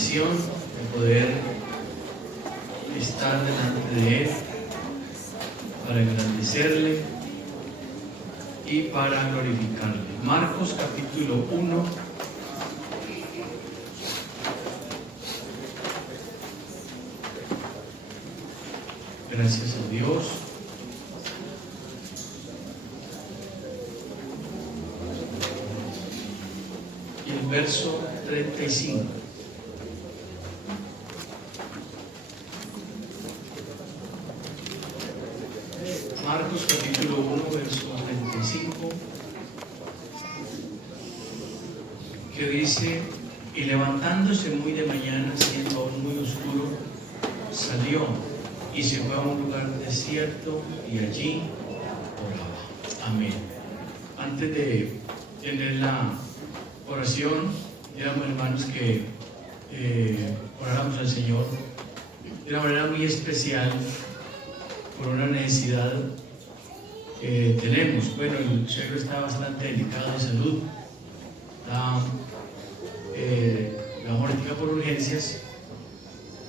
bendición de poder estar delante de Él para engrandecerle y para glorificarle. Marcos capítulo 1. Gracias a Dios. Y el verso 35. Marcos capítulo 1, verso 35, que dice: y levantándose muy de mañana, siendo aún muy oscuro, salió y se fue a un lugar desierto y allí oraba. Amén. Antes de tener la oración, éramos hermanos que oráramos al Señor de una manera muy especial por una necesidad que tenemos. Bueno, el suegro está bastante delicado de salud, está ahorita por urgencias,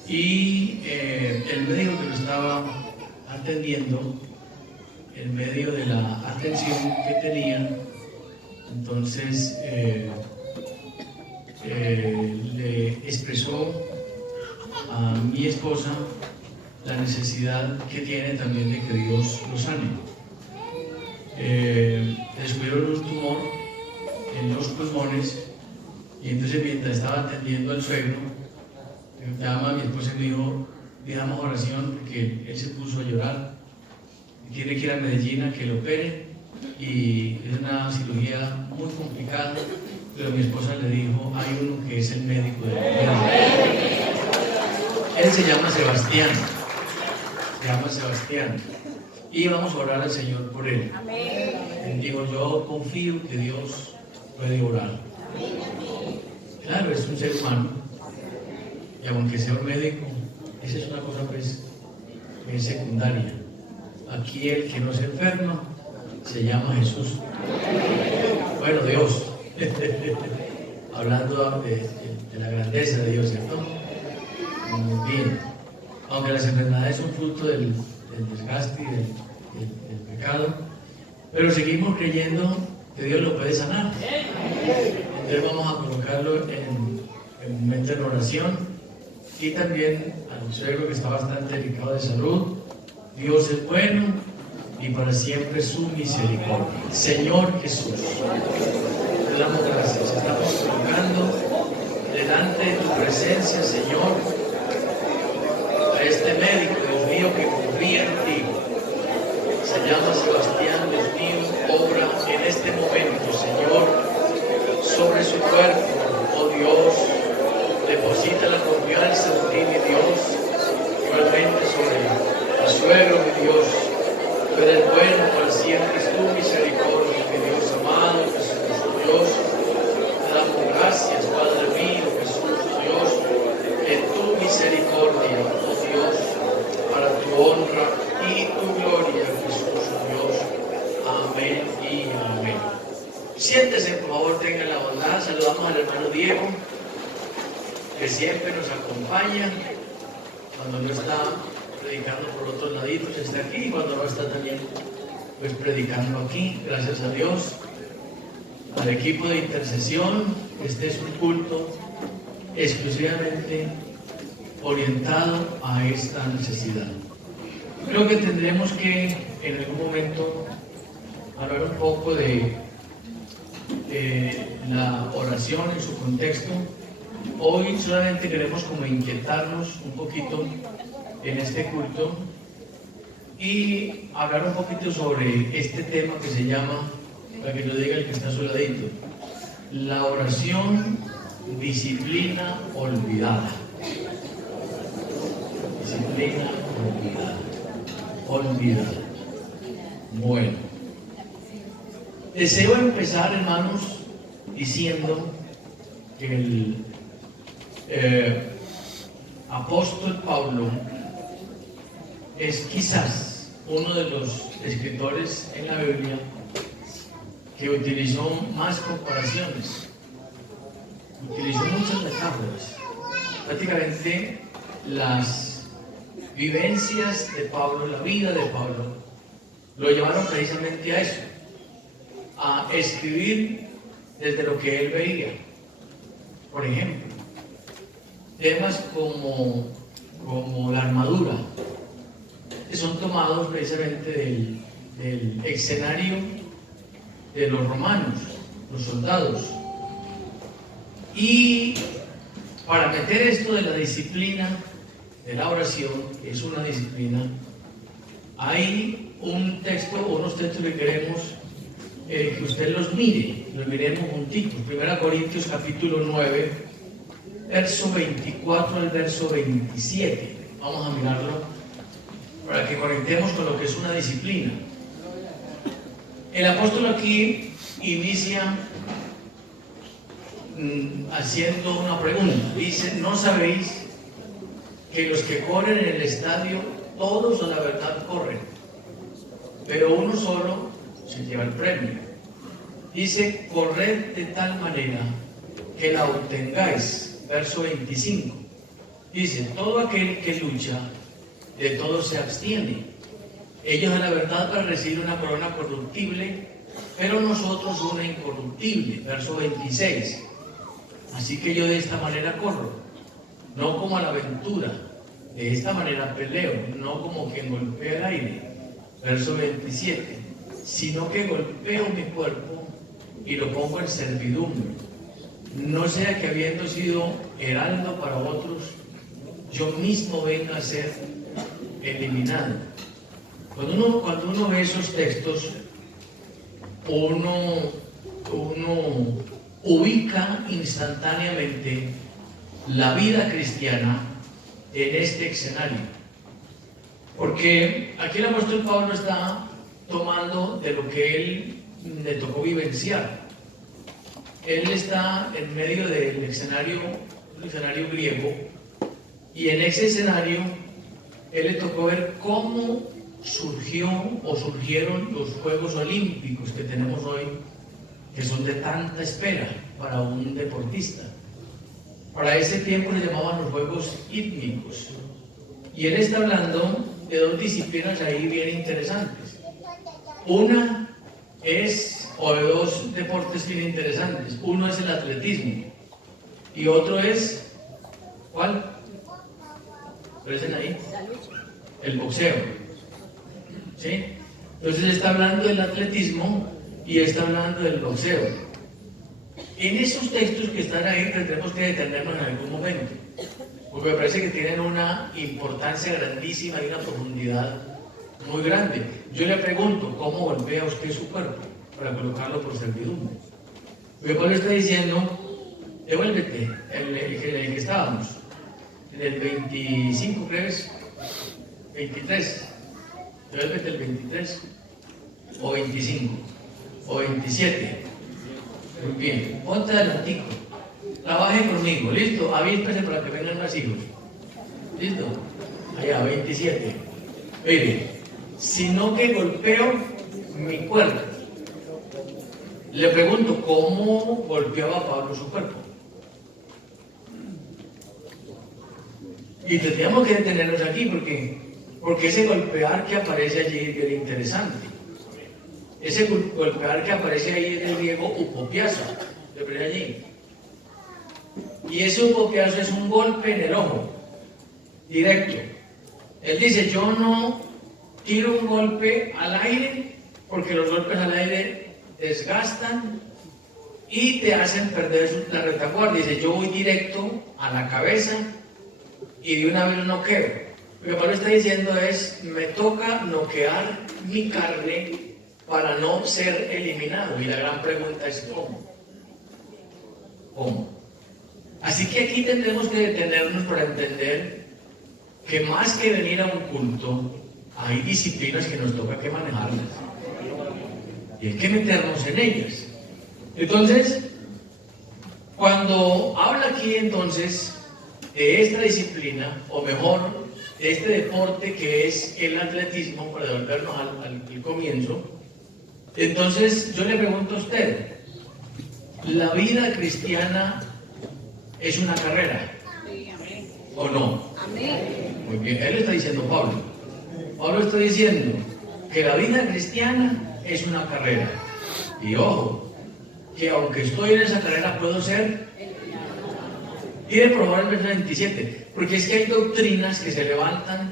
y el médico que lo estaba atendiendo, en medio de la atención que tenía, entonces le expresó a mi esposa la necesidad que tiene también de que Dios lo sane. Descubrieron un tumor en los pulmones, y entonces mientras estaba atendiendo al suegro, llama a mi esposa y me dijo: pidamos oración porque él se puso a llorar y tiene que ir a Medellín a que lo operen, y es una cirugía muy complicada, pero mi esposa le dijo: hay uno que es el médico de la vida. Él se llama Sebastián. Y vamos a orar al Señor por él. Él dijo: yo confío que Dios puede orar. Claro, es un ser humano, y aunque sea un médico, esa es una cosa pues secundaria. Aquí el que no es enfermo se llama Jesús. Bueno, Dios. Hablando de la grandeza de Dios, ¿cierto? Muy bien. Aunque las enfermedades son fruto del desgaste y del pecado, pero seguimos creyendo que Dios lo puede sanar. Entonces vamos a colocarlo en un momento en oración, y también al suegro que está bastante delicado de salud. Dios es bueno y para siempre su misericordia. Señor Jesús, te damos gracias. Estamos colocando delante de tu presencia, Señor, a este médico, Dios mío, que confía en ti. Se llama Sebastián, Dios mío, obra en este momento, Señor, sobre su cuerpo. Oh Dios, deposita la confianza en ti, mi Dios, igualmente sobre el suegro, mi Dios. Tú eres bueno, para siempre es tu misericordia, mi Dios amado, Jesús, Dios. Te damos gracias, Padre mío, Jesús, Dios, en tu misericordia, oh Dios, para tu honra y tu gloria, Jesús, Dios. Amén y amén. Siéntese, por favor, tengan la bondad. Saludamos al hermano Diego, que siempre nos acompaña cuando no está predicando por otros laditos, está aquí, y cuando no está también pues predicando aquí. Gracias a Dios. Al equipo de intercesión, este es un culto exclusivamente orientado a esta necesidad. Creo que tendremos que en algún momento hablar un poco de la oración en su contexto. Hoy solamente queremos como inquietarnos un poquito en este culto y hablar un poquito sobre este tema que se llama, para que lo diga el que está a su ladito, la oración disciplina olvidada. Disciplina olvidada. Bueno, deseo empezar, hermanos, diciendo que el apóstol Pablo es quizás uno de los escritores en la Biblia que utilizó más comparaciones, utilizó muchas metáforas. prácticamente las vivencias de Pablo, la vida de Pablo, lo llevaron precisamente a eso, a escribir desde lo que él veía. Por ejemplo, temas como la armadura, que son tomados precisamente del escenario de los romanos, los soldados. Y para meter esto de la disciplina de la oración, que es una disciplina, hay un texto o unos textos que queremos que usted los miremos juntitos. 1 Corintios capítulo 9, verso 24 al verso 27. Vamos a mirarlo para que conectemos con lo que es una disciplina. El apóstol aquí inicia haciendo una pregunta. Dice: ¿no sabéis que los que corren en el estadio, todos a la verdad corren, pero uno solo se lleva el premio? Dice: corred de tal manera que la obtengáis. Verso 25. Dice: todo aquel que lucha, de todo se abstiene. Ellos a la verdad para recibir una corona corruptible, pero nosotros una incorruptible. Verso 26. Así que yo de esta manera corro, no como a la aventura, de esta manera peleo, no como quien golpea el aire. Verso 27. Sino que golpeo mi cuerpo y lo pongo en servidumbre, no sea que habiendo sido heraldo para otros, yo mismo venga a ser eliminado. Cuando uno ve esos textos, uno ubica instantáneamente la vida cristiana en este escenario. Porque aquí el apóstol Pablo está tomando de lo que él le tocó vivenciar. Él está en medio del escenario griego, y en ese escenario él le tocó ver cómo surgieron los Juegos Olímpicos que tenemos hoy, que son de tanta espera para un deportista. Para ese tiempo se llamaban los Juegos Hípnicos, y él está hablando de dos disciplinas ahí bien interesantes. Una es, o de dos deportes bien interesantes. Uno es el atletismo y otro es, ¿cuál? ¿Aparecen ahí? El boxeo. ¿Sí? Entonces está hablando del atletismo y está hablando del boxeo. En esos textos que están ahí tendremos que detenernos en algún momento, porque me parece que tienen una importancia grandísima y una profundidad muy grande. Yo le pregunto: ¿cómo golpea usted su cuerpo para colocarlo por servidumbre? Porque Pablo está diciendo: devuélvete, el que estábamos, en el 25, ¿crees? 23, devuélvete el 23, o 25, o 27. Muy bien, ponte adelantico, trabaje conmigo, listo, avíspese para que vengan más hijos, listo, allá, 27. Mire, sino que golpeo mi cuerpo. Le pregunto: ¿cómo golpeaba Pablo su cuerpo? Y tendríamos que detenernos aquí porque ese golpear que aparece allí es bien interesante. Ese golpear que aparece ahí es el griego upopiazo, le pone allí. Y ese upopiazo es un golpe en el ojo, directo. Él dice: yo no tiro un golpe al aire, porque los golpes al aire desgastan y te hacen perder la retaguardia. Dice: yo voy directo a la cabeza y de una vez lo noqueo. Lo que Pablo está diciendo es: me toca noquear mi carne para no ser eliminado. Y la gran pregunta es: ¿cómo? ¿Cómo? Así que aquí tendremos que detenernos para entender que más que venir a un culto, hay disciplinas que nos toca que manejarlas. Y hay que meternos en ellas. Entonces, cuando habla aquí entonces de esta disciplina, o mejor, de este deporte que es el atletismo, para devolvernos al comienzo, entonces yo le pregunto a usted: ¿la vida cristiana es una carrera? ¿O no? Amén. Muy bien, él está diciendo Pablo. Pablo está diciendo que la vida cristiana es una carrera. Y ojo, que aunque estoy en esa carrera puedo ser. Quiere probar el verso 27, porque es que hay doctrinas que se levantan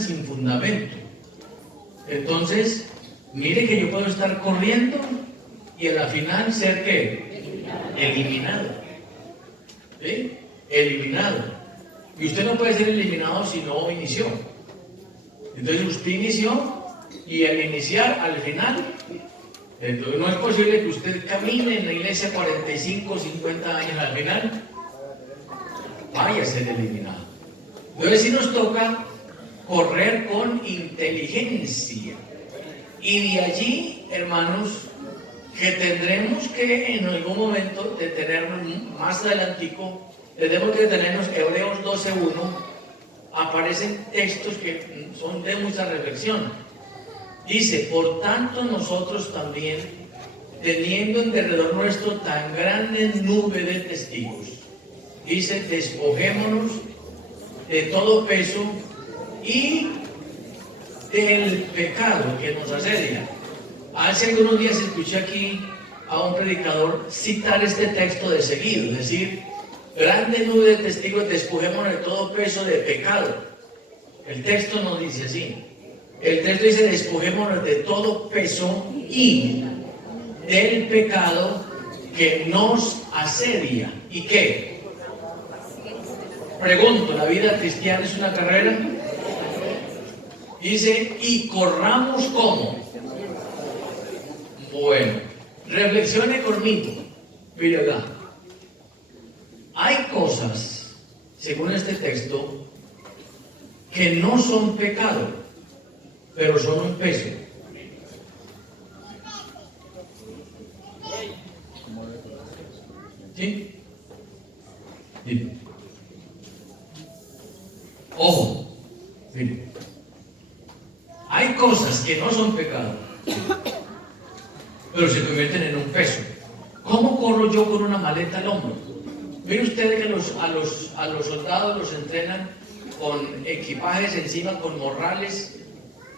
sin fundamento. Entonces, mire que yo puedo estar corriendo y en la final ser ¿qué? Eliminado. ¿Sí? Eliminado. Y usted no puede ser eliminado si no inició. Entonces usted inició y al iniciar, al final, entonces no es posible que usted camine en la iglesia 45, 50 años al final, vaya a ser eliminado. Entonces sí nos toca correr con inteligencia. Y de allí, hermanos, que tendremos que en algún momento detenernos más adelantico, tenemos que detenernos. Hebreos 12:1, aparecen textos que son de mucha reflexión. Dice, por tanto nosotros también, teniendo en derredor nuestro tan grande nube de testigos, dice, despojémonos de todo peso y del pecado que nos asedia. Hace algunos días escuché aquí a un predicador citar este texto de seguido, es decir, grande nube de testigos, despojémonos de todo peso de pecado. El texto no dice así. El texto dice, despojémonos de todo peso y del pecado que nos asedia. ¿Y qué? Pregunto, ¿la vida cristiana es una carrera? Dice, y corramos ¿cómo? Bueno, reflexione conmigo. Mire acá. Hay cosas, según este texto, que no son pecado, pero son un peso. ¿Sí? Dime. Ojo, mire. Hay cosas que no son pecado, pero se convierten en un peso. ¿Cómo corro yo con una maleta al hombro? Mire usted que a los soldados los entrenan con equipajes encima, con morrales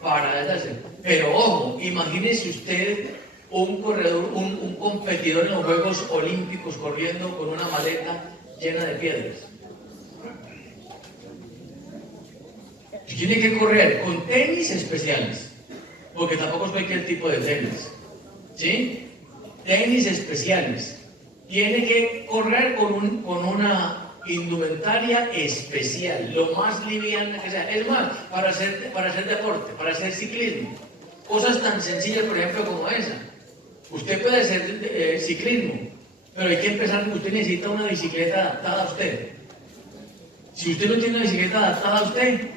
para hacer. Pero ojo, imagínese usted un corredor, un competidor en los Juegos Olímpicos corriendo con una maleta llena de piedras. Tiene que correr con tenis especiales, porque tampoco es cualquier tipo de tenis, ¿sí? Tenis especiales. Tiene que correr con una indumentaria especial, lo más liviana que sea. Es más, para hacer deporte, para hacer ciclismo. Cosas tan sencillas, por ejemplo, como esa. Usted puede hacer ciclismo, pero hay que empezar porque usted necesita una bicicleta adaptada a usted. Si usted no tiene una bicicleta adaptada a usted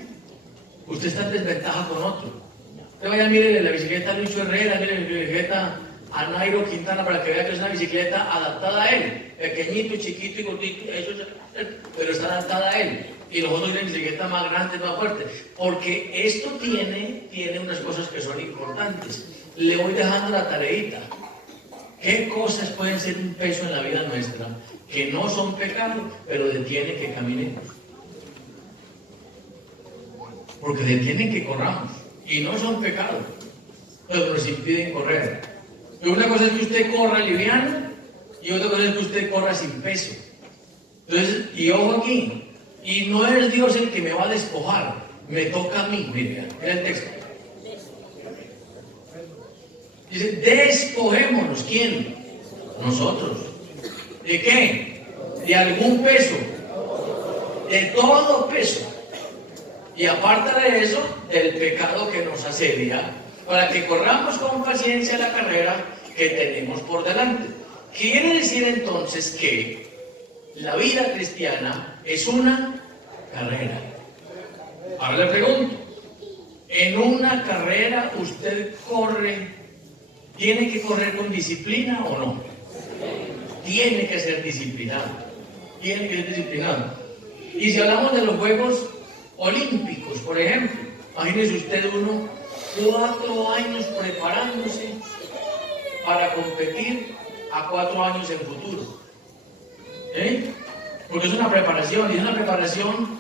está en desventaja con otro. Usted vaya, mire la bicicleta a Lucho Herrera, mire la bicicleta a Nairo Quintana para que vea que es una bicicleta adaptada a él. Pequeñito, chiquito y gordito, pero está adaptada a él. Y los otros tienen bicicleta más grande, más fuerte. Porque esto tiene unas cosas que son importantes. Le voy dejando la tareita. ¿Qué cosas pueden ser un peso en la vida nuestra que no son pecado, pero detienen que caminemos? Porque detienen que corramos y no son pecados, pero nos impiden correr. Pero una cosa es que usted corra liviano y otra cosa es que usted corra sin peso. Entonces, y ojo aquí, y no es Dios el que me va a despojar, me toca a mí. Mira el texto. Dice, despojémonos. ¿Quién? Nosotros. ¿De qué? De algún peso. De todo peso. Y aparte de eso, del pecado que nos asedia, para que corramos con paciencia la carrera que tenemos por delante. Quiere decir entonces que la vida cristiana es una carrera. Ahora le pregunto, ¿en una carrera usted tiene que correr con disciplina o no? Tiene que ser disciplinado. Tiene que ser disciplinado. Y si hablamos de los Juegos Olímpicos, por ejemplo, imagínese usted 4 años preparándose para competir a 4 años en futuro. porque es una preparación, y es una preparación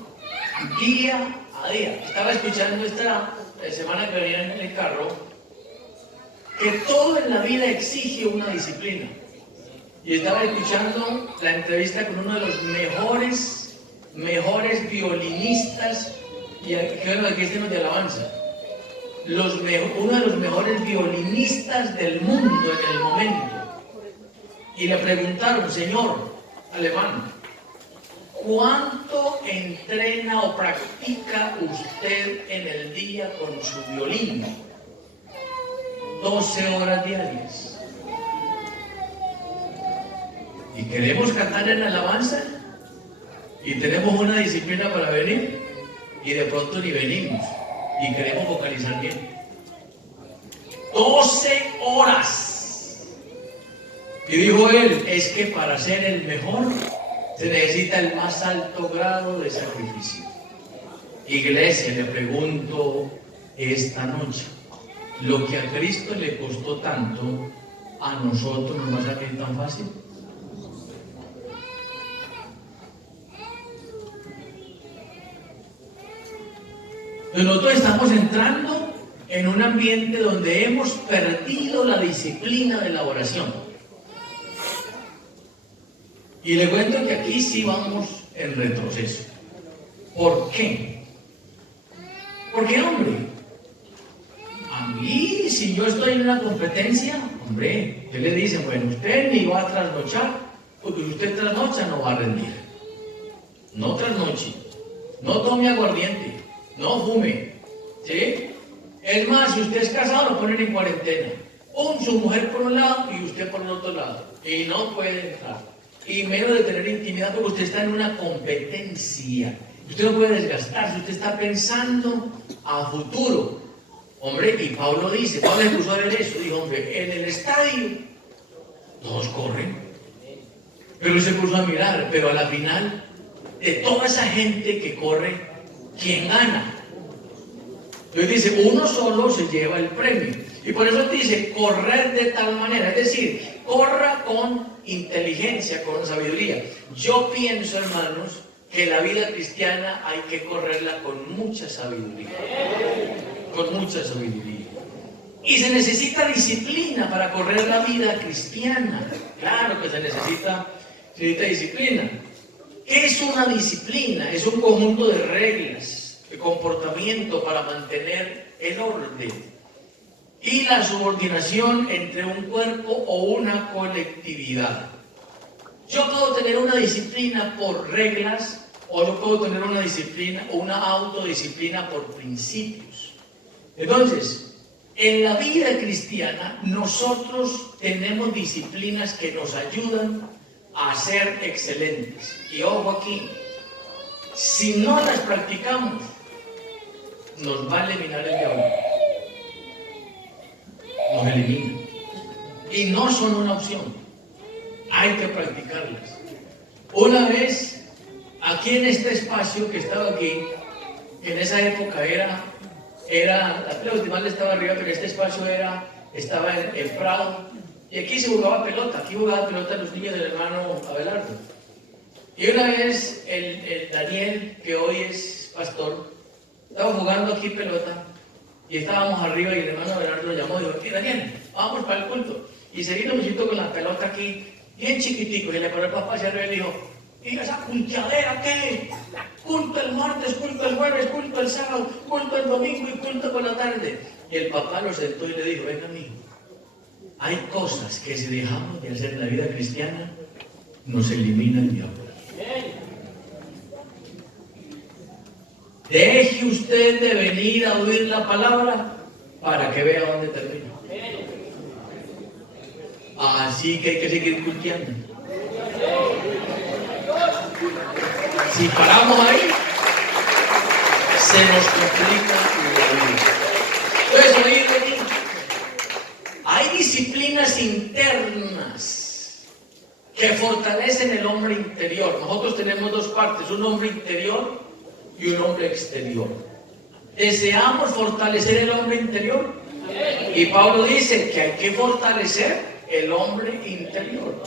día a día. Estaba escuchando esta semana que venía en el carro, que todo en la vida exige una disciplina. Y estaba escuchando la entrevista con uno de los mejores violinistas, y aquí estamos de alabanza, uno de los mejores violinistas del mundo en el momento. Y le preguntaron, señor alemán, ¿cuánto entrena o practica usted en el día con su violín? 12 horas diarias. ¿Y queremos cantar en alabanza? Y tenemos una disciplina para venir, y de pronto ni venimos, y queremos vocalizar bien. 12 horas. Y dijo él, es que para ser el mejor se necesita el más alto grado de sacrificio. Iglesia, le pregunto esta noche, lo que a Cristo le costó tanto, ¿a nosotros nos va a salir tan fácil? Nosotros estamos entrando en un ambiente donde hemos perdido la disciplina de la oración. Y le cuento que aquí sí vamos en retroceso. ¿Por qué? Porque, hombre, a mí, si yo estoy en una competencia, hombre, ¿qué le dicen? Bueno, usted ni va a trasnochar, porque si usted trasnocha no va a rendir. No trasnoche, no tome aguardiente, no fume, ¿sí? Es más, si usted es casado, lo ponen en cuarentena. Su mujer por un lado y usted por el otro lado. Y no puede entrar. Y menos de tener intimidad, porque usted está en una competencia. Usted no puede desgastarse, usted está pensando a futuro. Hombre, y Pablo le puso a ver eso, dijo, hombre, en el estadio todos corren. Pero él se puso a mirar, pero a la final, de toda esa gente que corre, ¿quién gana? Entonces dice, uno solo se lleva el premio. Y por eso dice, correr de tal manera. Es decir, corra con inteligencia, con sabiduría. Yo pienso, hermanos, que la vida cristiana hay que correrla con mucha sabiduría. Con mucha sabiduría. Y se necesita disciplina para correr la vida cristiana. Claro que se necesita disciplina. ¿Qué es una disciplina? Es un conjunto de reglas, de comportamiento para mantener el orden y la subordinación entre un cuerpo o una colectividad. Yo puedo tener una disciplina por reglas, o yo puedo tener una disciplina o una autodisciplina por principios. Entonces, en la vida cristiana nosotros tenemos disciplinas que nos ayudan a ser excelentes. Y ojo aquí, si no las practicamos, nos va a eliminar el diablo. Nos elimina. Y no son una opción. Hay que practicarlas. Una vez, aquí en este espacio que estaba aquí, en esa época era la última estaba arriba, pero este espacio estaba en Prado. Y aquí se jugaba pelota. Aquí jugaba pelota los niños del hermano Abelardo. Y una vez el Daniel, que hoy es pastor, estaba jugando aquí pelota. Y estábamos arriba y el hermano Abelardo lo llamó y dijo, Daniel, vamos para el culto. Y se vino muchito con la pelota aquí, bien chiquitico. Y le paró el papá hacia arriba y le dijo, ¿y esa culteadera qué? Culto el martes, culto el jueves, culto el sábado, culto el domingo y culto por la tarde. Y el papá lo sentó y le dijo, venga, mijo, hay cosas que si dejamos de hacer en la vida cristiana, nos elimina el diablo. Deje usted de venir a oír la palabra para que vea dónde termina. Así que hay que seguir culteando. Si paramos ahí, se nos complica la vida. Entonces, oír, hay disciplinas internas que fortalecen el hombre interior. Nosotros tenemos dos partes, un hombre interior y un hombre exterior. ¿Deseamos fortalecer el hombre interior? Y Pablo dice que hay que fortalecer el hombre interior.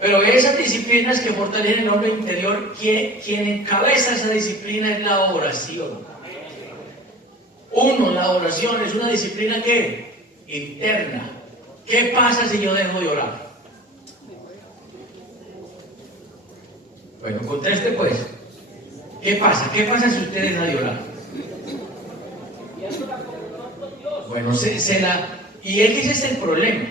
Pero esas disciplinas que fortalecen el hombre interior, quien encabeza esa disciplina es la oración. Uno, la oración es una disciplina que interna. ¿Qué pasa si yo dejo de orar? Bueno, conteste pues. ¿Qué pasa? ¿Qué pasa si usted deja de orar? Bueno, y ese es el problema.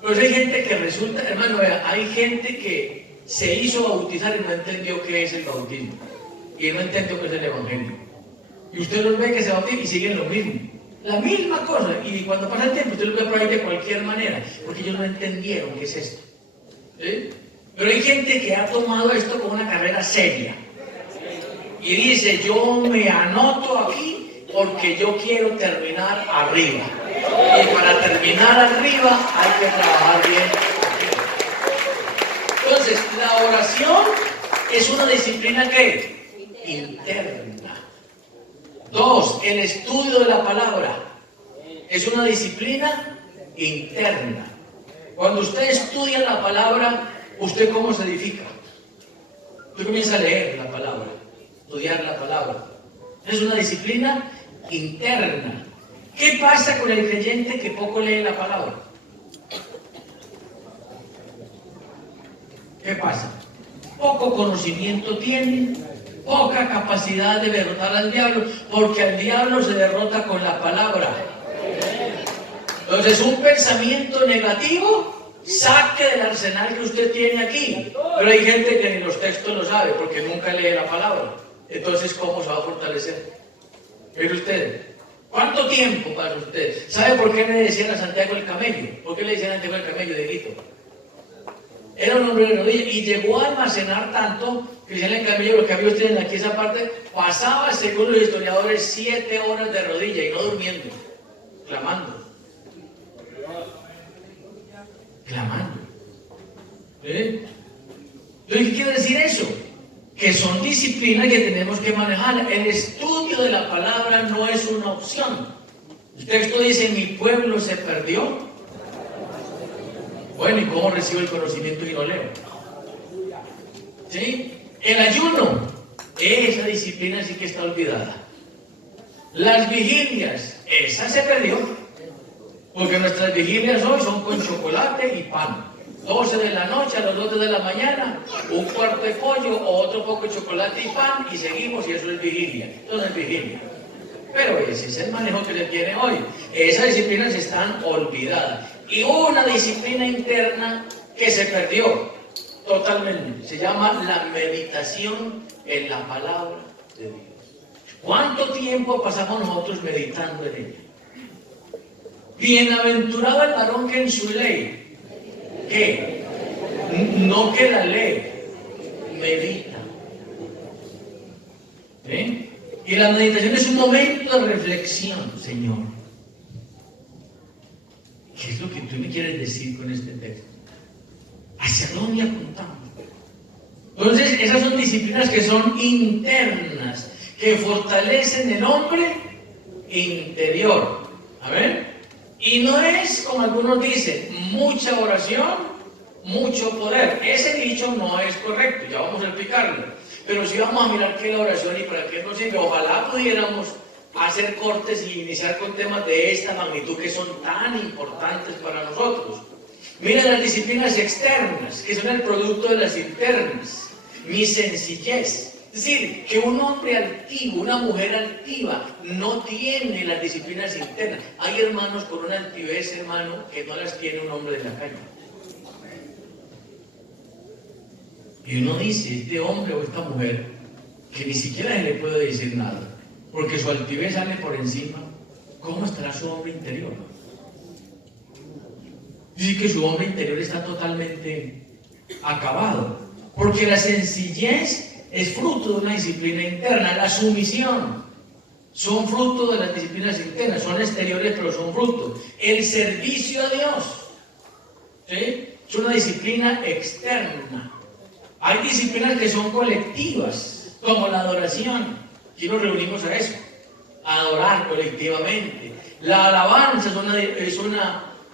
Pues hay gente que resulta, hermano, hay gente que se hizo bautizar y no entendió qué es el bautismo. Y no entendió qué es el evangelio. Y usted los ve que se bautizan y siguen lo mismo. La misma cosa. Y cuando pasa el tiempo, usted los ve por ahí de cualquier manera. Porque ellos no entendieron qué es esto. ¿Sí? Pero hay gente que ha tomado esto como una carrera seria. Y dice, yo me anoto aquí porque yo quiero terminar arriba. Y para terminar arriba hay que trabajar bien. Entonces, la oración es una disciplina que interna. 2, el estudio de la palabra es una disciplina interna. Cuando usted estudia la palabra, ¿usted cómo se edifica? Usted comienza a leer la palabra, estudiar la palabra. Es una disciplina interna. ¿Qué pasa con el creyente que poco lee la palabra? ¿Qué pasa? Poco conocimiento tiene, poca capacidad de derrotar al diablo, porque al diablo se derrota con la palabra. Entonces, un pensamiento negativo, saque del arsenal que usted tiene aquí. Pero hay gente que ni los textos lo sabe, porque nunca lee la palabra. Entonces, ¿cómo se va a fortalecer? Mire usted, ¿cuánto tiempo pasa usted? ¿Sabe por qué le decían a Santiago el camello? ¿Por qué le decían a Santiago el camello de Egipto? Era un hombre de rodillas y llegó a almacenar tanto que decían el camello, lo que había usted aquí esa parte, pasaba, según los historiadores, 7 horas de rodilla y no durmiendo, clamando. Clamando. ¿Qué quiere decir eso? Que son disciplinas que tenemos que manejar. El estudio de la palabra no es una opción. El texto dice, mi pueblo se perdió. Bueno, ¿y cómo recibo el conocimiento y lo leo? ¿Sí? El ayuno, esa disciplina sí que está olvidada. Las vigilias, esa se perdió. Porque nuestras vigilias hoy son con chocolate y pan. 12 de la noche a las 2 de la mañana, un cuarto de pollo o otro poco de chocolate y pan y seguimos y eso es vigilia. Eso es vigilia. Pero ese es el manejo que se tiene hoy. Esas disciplinas están olvidadas. Y una disciplina interna que se perdió totalmente. Se llama la meditación en la palabra de Dios. ¿Cuánto tiempo pasamos nosotros meditando en ella? Bienaventurado el varón que en su ley, ¿qué? No que la lee, medita. ¿Sí? Y la meditación es un momento de reflexión, Señor. ¿Qué es lo que tú me quieres decir con este texto? ¿Hacia dónde apuntamos? Entonces, esas son disciplinas que son internas, que fortalecen el hombre interior. A ver. Y no es, como algunos dicen, mucha oración, mucho poder. Ese dicho no es correcto, ya vamos a explicarlo. Pero sí vamos a mirar qué es la oración y para qué nos sirve. Ojalá pudiéramos hacer cortes y iniciar con temas de esta magnitud que son tan importantes para nosotros. Miren las disciplinas externas, que son el producto de las internas. Mi sencillez. Es decir, que un hombre altivo, una mujer altiva, no tiene las disciplinas internas. Hay hermanos con una altivez, hermano, que no las tiene un hombre de la calle. Y uno dice, este hombre o esta mujer, que ni siquiera se le puede decir nada, porque su altivez sale por encima, ¿cómo estará su hombre interior? Dice que su hombre interior está totalmente acabado, porque la sencillez es fruto de una disciplina interna. La sumisión son fruto de las disciplinas internas, son exteriores pero son fruto. El servicio a Dios, ¿sí? Es una disciplina externa. Hay disciplinas que son colectivas, como la adoración. Aquí nos reunimos a eso, a adorar colectivamente. La alabanza es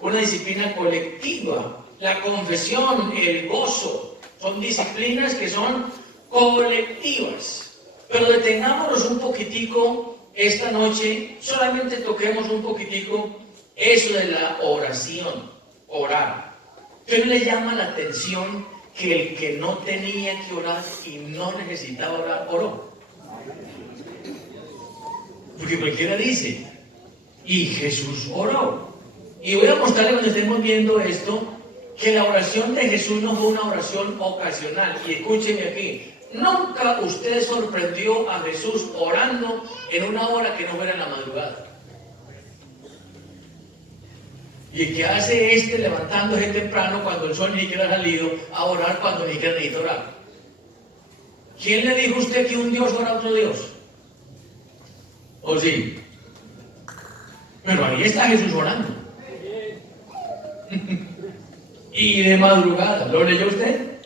una disciplina colectiva. la confesión, el gozo, son disciplinas que son colectivas. Pero detengámonos un poquitico esta noche, solamente toquemos un poquitico eso de la oración, orar. ¿Qué le llama la atención que el que no tenía que orar y no necesitaba orar, oró? Porque cualquiera dice, y Jesús oró. Y voy a mostrarle cuando estemos viendo esto, que la oración de Jesús no fue una oración ocasional. Y escúcheme aquí, nunca usted sorprendió a Jesús orando en una hora que no fuera en la madrugada. ¿Y qué hace levantándose temprano cuando el sol ni siquiera ha salido a orar cuando ni siquiera necesita orar? ¿Quién le dijo a usted que un Dios ora a otro Dios? ¿O sí? Pero ahí está Jesús orando. Y de madrugada, ¿lo leyó usted?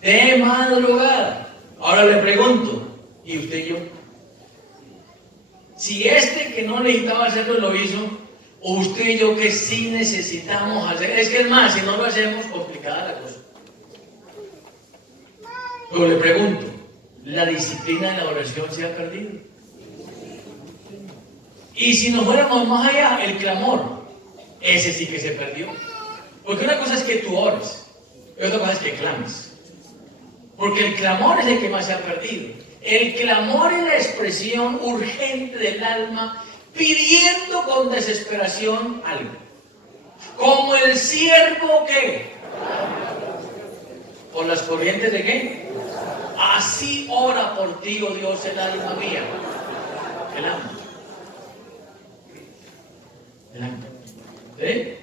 De madrugada. Ahora le pregunto, ¿y usted y yo? Si que no necesitaba hacerlo lo hizo, usted y yo que sí necesitamos hacer, es que es más, si no lo hacemos, complicada la cosa. Pero le pregunto, ¿la disciplina de la oración se ha perdido? Y si nos fuéramos más allá, el clamor, ese sí que se perdió. Porque una cosa es que tú ores, y otra cosa es que clames. Porque el clamor es el que más se ha perdido. El clamor es la expresión urgente del alma pidiendo con desesperación algo. Como el siervo que por las corrientes de qué, así ora por ti, oh Dios, el alma mía. El alma. El alma. ¿Sí?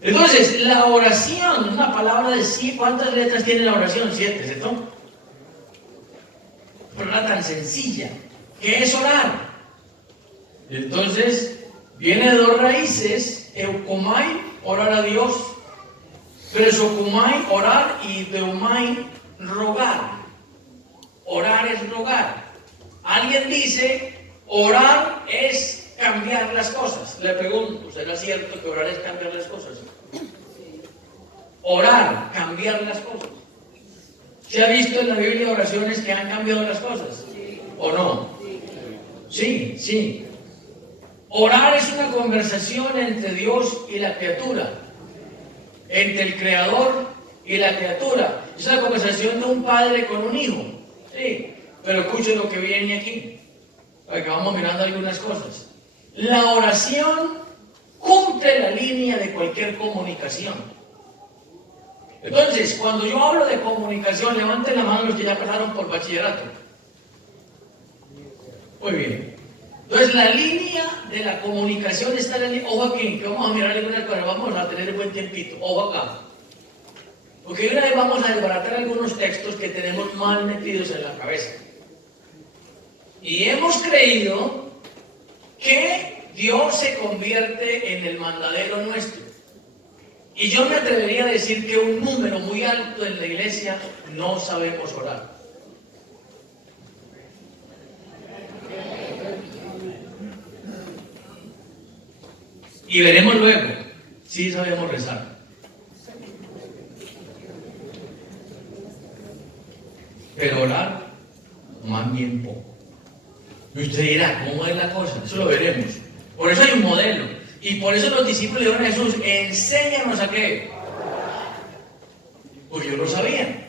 Entonces, la oración, una palabra de sí, ¿cuántas letras tiene la oración? 7, ¿cierto? Pero era tan sencilla. ¿Qué es orar? Entonces, viene de dos raíces, eukomai, orar a Dios, presokumai, orar, y deumai, rogar. Orar es rogar. Alguien dice, orar es cambiar las cosas. Le pregunto, ¿será cierto que orar es cambiar las cosas? Orar, cambiar las cosas. ¿Se ha visto en la Biblia oraciones que han cambiado las cosas? ¿O no? Sí, sí. Orar es una conversación entre Dios y la criatura, entre el Creador y la criatura. Es una conversación de un padre con un hijo. Sí, pero escuchen lo que viene aquí, para que vamos mirando algunas cosas. La oración cumple la línea de cualquier comunicación. Entonces, cuando yo hablo de comunicación, levanten la mano los que ya pasaron por bachillerato. Muy bien. Entonces, la línea de la comunicación está en la línea. Ojo aquí, que vamos a mirar algunas cosas, vamos a tener un buen tiempito. Ojo acá. Porque una vez vamos a desbaratar algunos textos que tenemos mal metidos en la cabeza. Y hemos creído que Dios se convierte en el mandadero nuestro. Y yo me atrevería a decir que un número muy alto en la iglesia no sabemos orar. Y veremos luego si sabemos rezar. Pero orar, más bien poco. Y usted dirá, ¿cómo es la cosa? Eso lo veremos. Por eso hay un modelo. Y por eso los discípulos le dijeron a Jesús, enséñanos a qué. Porque ellos lo sabían.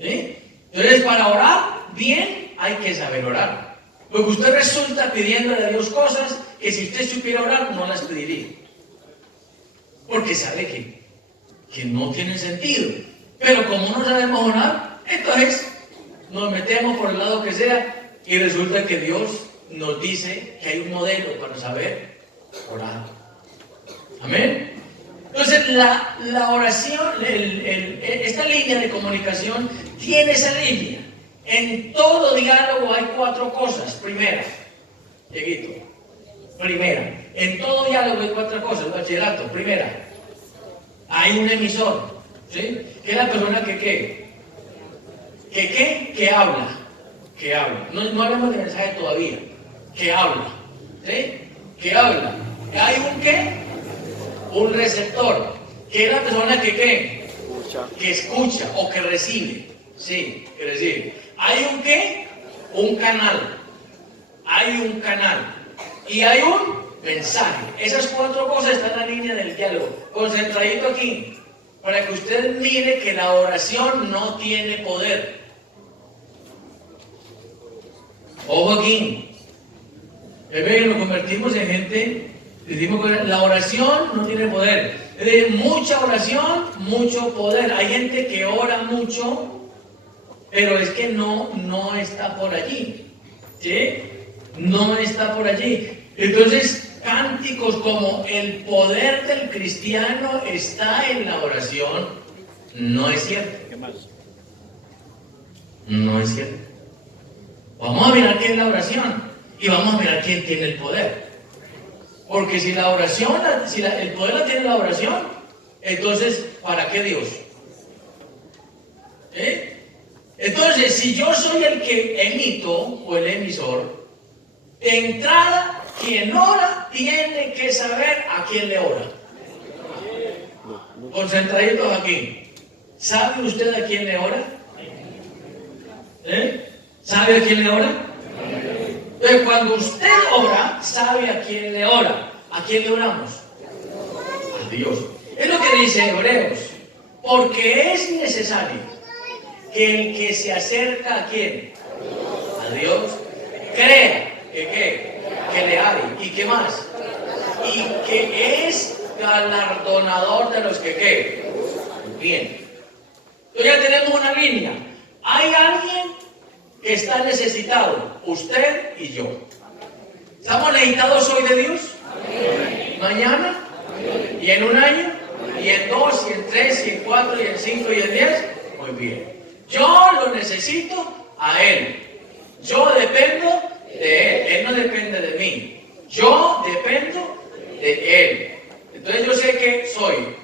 ¿Sí? Entonces, para orar bien, hay que saber orar. Porque usted resulta pidiéndole a Dios cosas que si usted supiera orar, no las pediría. Porque sabe que no tienen sentido. Pero como no sabemos orar, entonces nos metemos por el lado que sea y resulta que Dios nos dice que hay un modelo para saber orar. Amén. Entonces la oración, esta línea de comunicación tiene esa línea. En todo diálogo hay 4 cosas. Primera, Dieguito. Primera, en todo diálogo hay 4 cosas. Bachillerato. Primera, hay un emisor, ¿sí? Que es la persona que habla. Que habla. No hablamos de mensaje todavía. Que habla. ¿Sí? Que habla. Hay un qué? Un receptor. ¿Qué es la persona que qué? Escucha. Que escucha o que recibe. Sí, que recibe. ¿Hay un qué? Un canal. Hay un canal. Y hay un mensaje. Esas cuatro cosas están en la línea del diálogo. Concentradito aquí. Para que usted mire que la oración no tiene poder. Ojo aquí. Es que nos convertimos en gente, decimos que la oración no tiene poder. Es decir, mucha oración, mucho poder. Hay gente que ora mucho, pero es que no está por allí. ¿Sí? No está por allí. Entonces, cánticos como el poder del cristiano está en la oración, no es cierto. ¿Qué más? No es cierto. Vamos a mirar qué es la oración y vamos a mirar quién tiene el poder. Porque si la oración, el poder la tiene la oración, entonces, ¿para qué Dios? Entonces, si yo soy el que emito o el emisor, de entrada, quien ora tiene que saber a quién le ora. Concentraditos aquí. ¿Sabe usted a quién le ora? ¿Sabe a quién le ora? Entonces, cuando usted ora, sabe a quién le ora. ¿A quién le oramos? A Dios. Es lo que dice Hebreos. Porque es necesario que el que se acerca a quién? A Dios. Crea que ¿qué? Que le hay. ¿Y qué más? Y que es galardonador de los que ¿qué? Bien. Entonces ya tenemos una línea. Hay alguien que está necesitado, usted y yo. ¿Estamos necesitados hoy de Dios? ¿Mañana? ¿Y en un año? ¿Y en 2? ¿Y en 3? ¿Y en 4? ¿Y en 5? ¿Y en 10? Muy bien. Yo lo necesito a Él. Yo dependo de Él. Él no depende de mí. Yo dependo de Él. Entonces yo sé que soy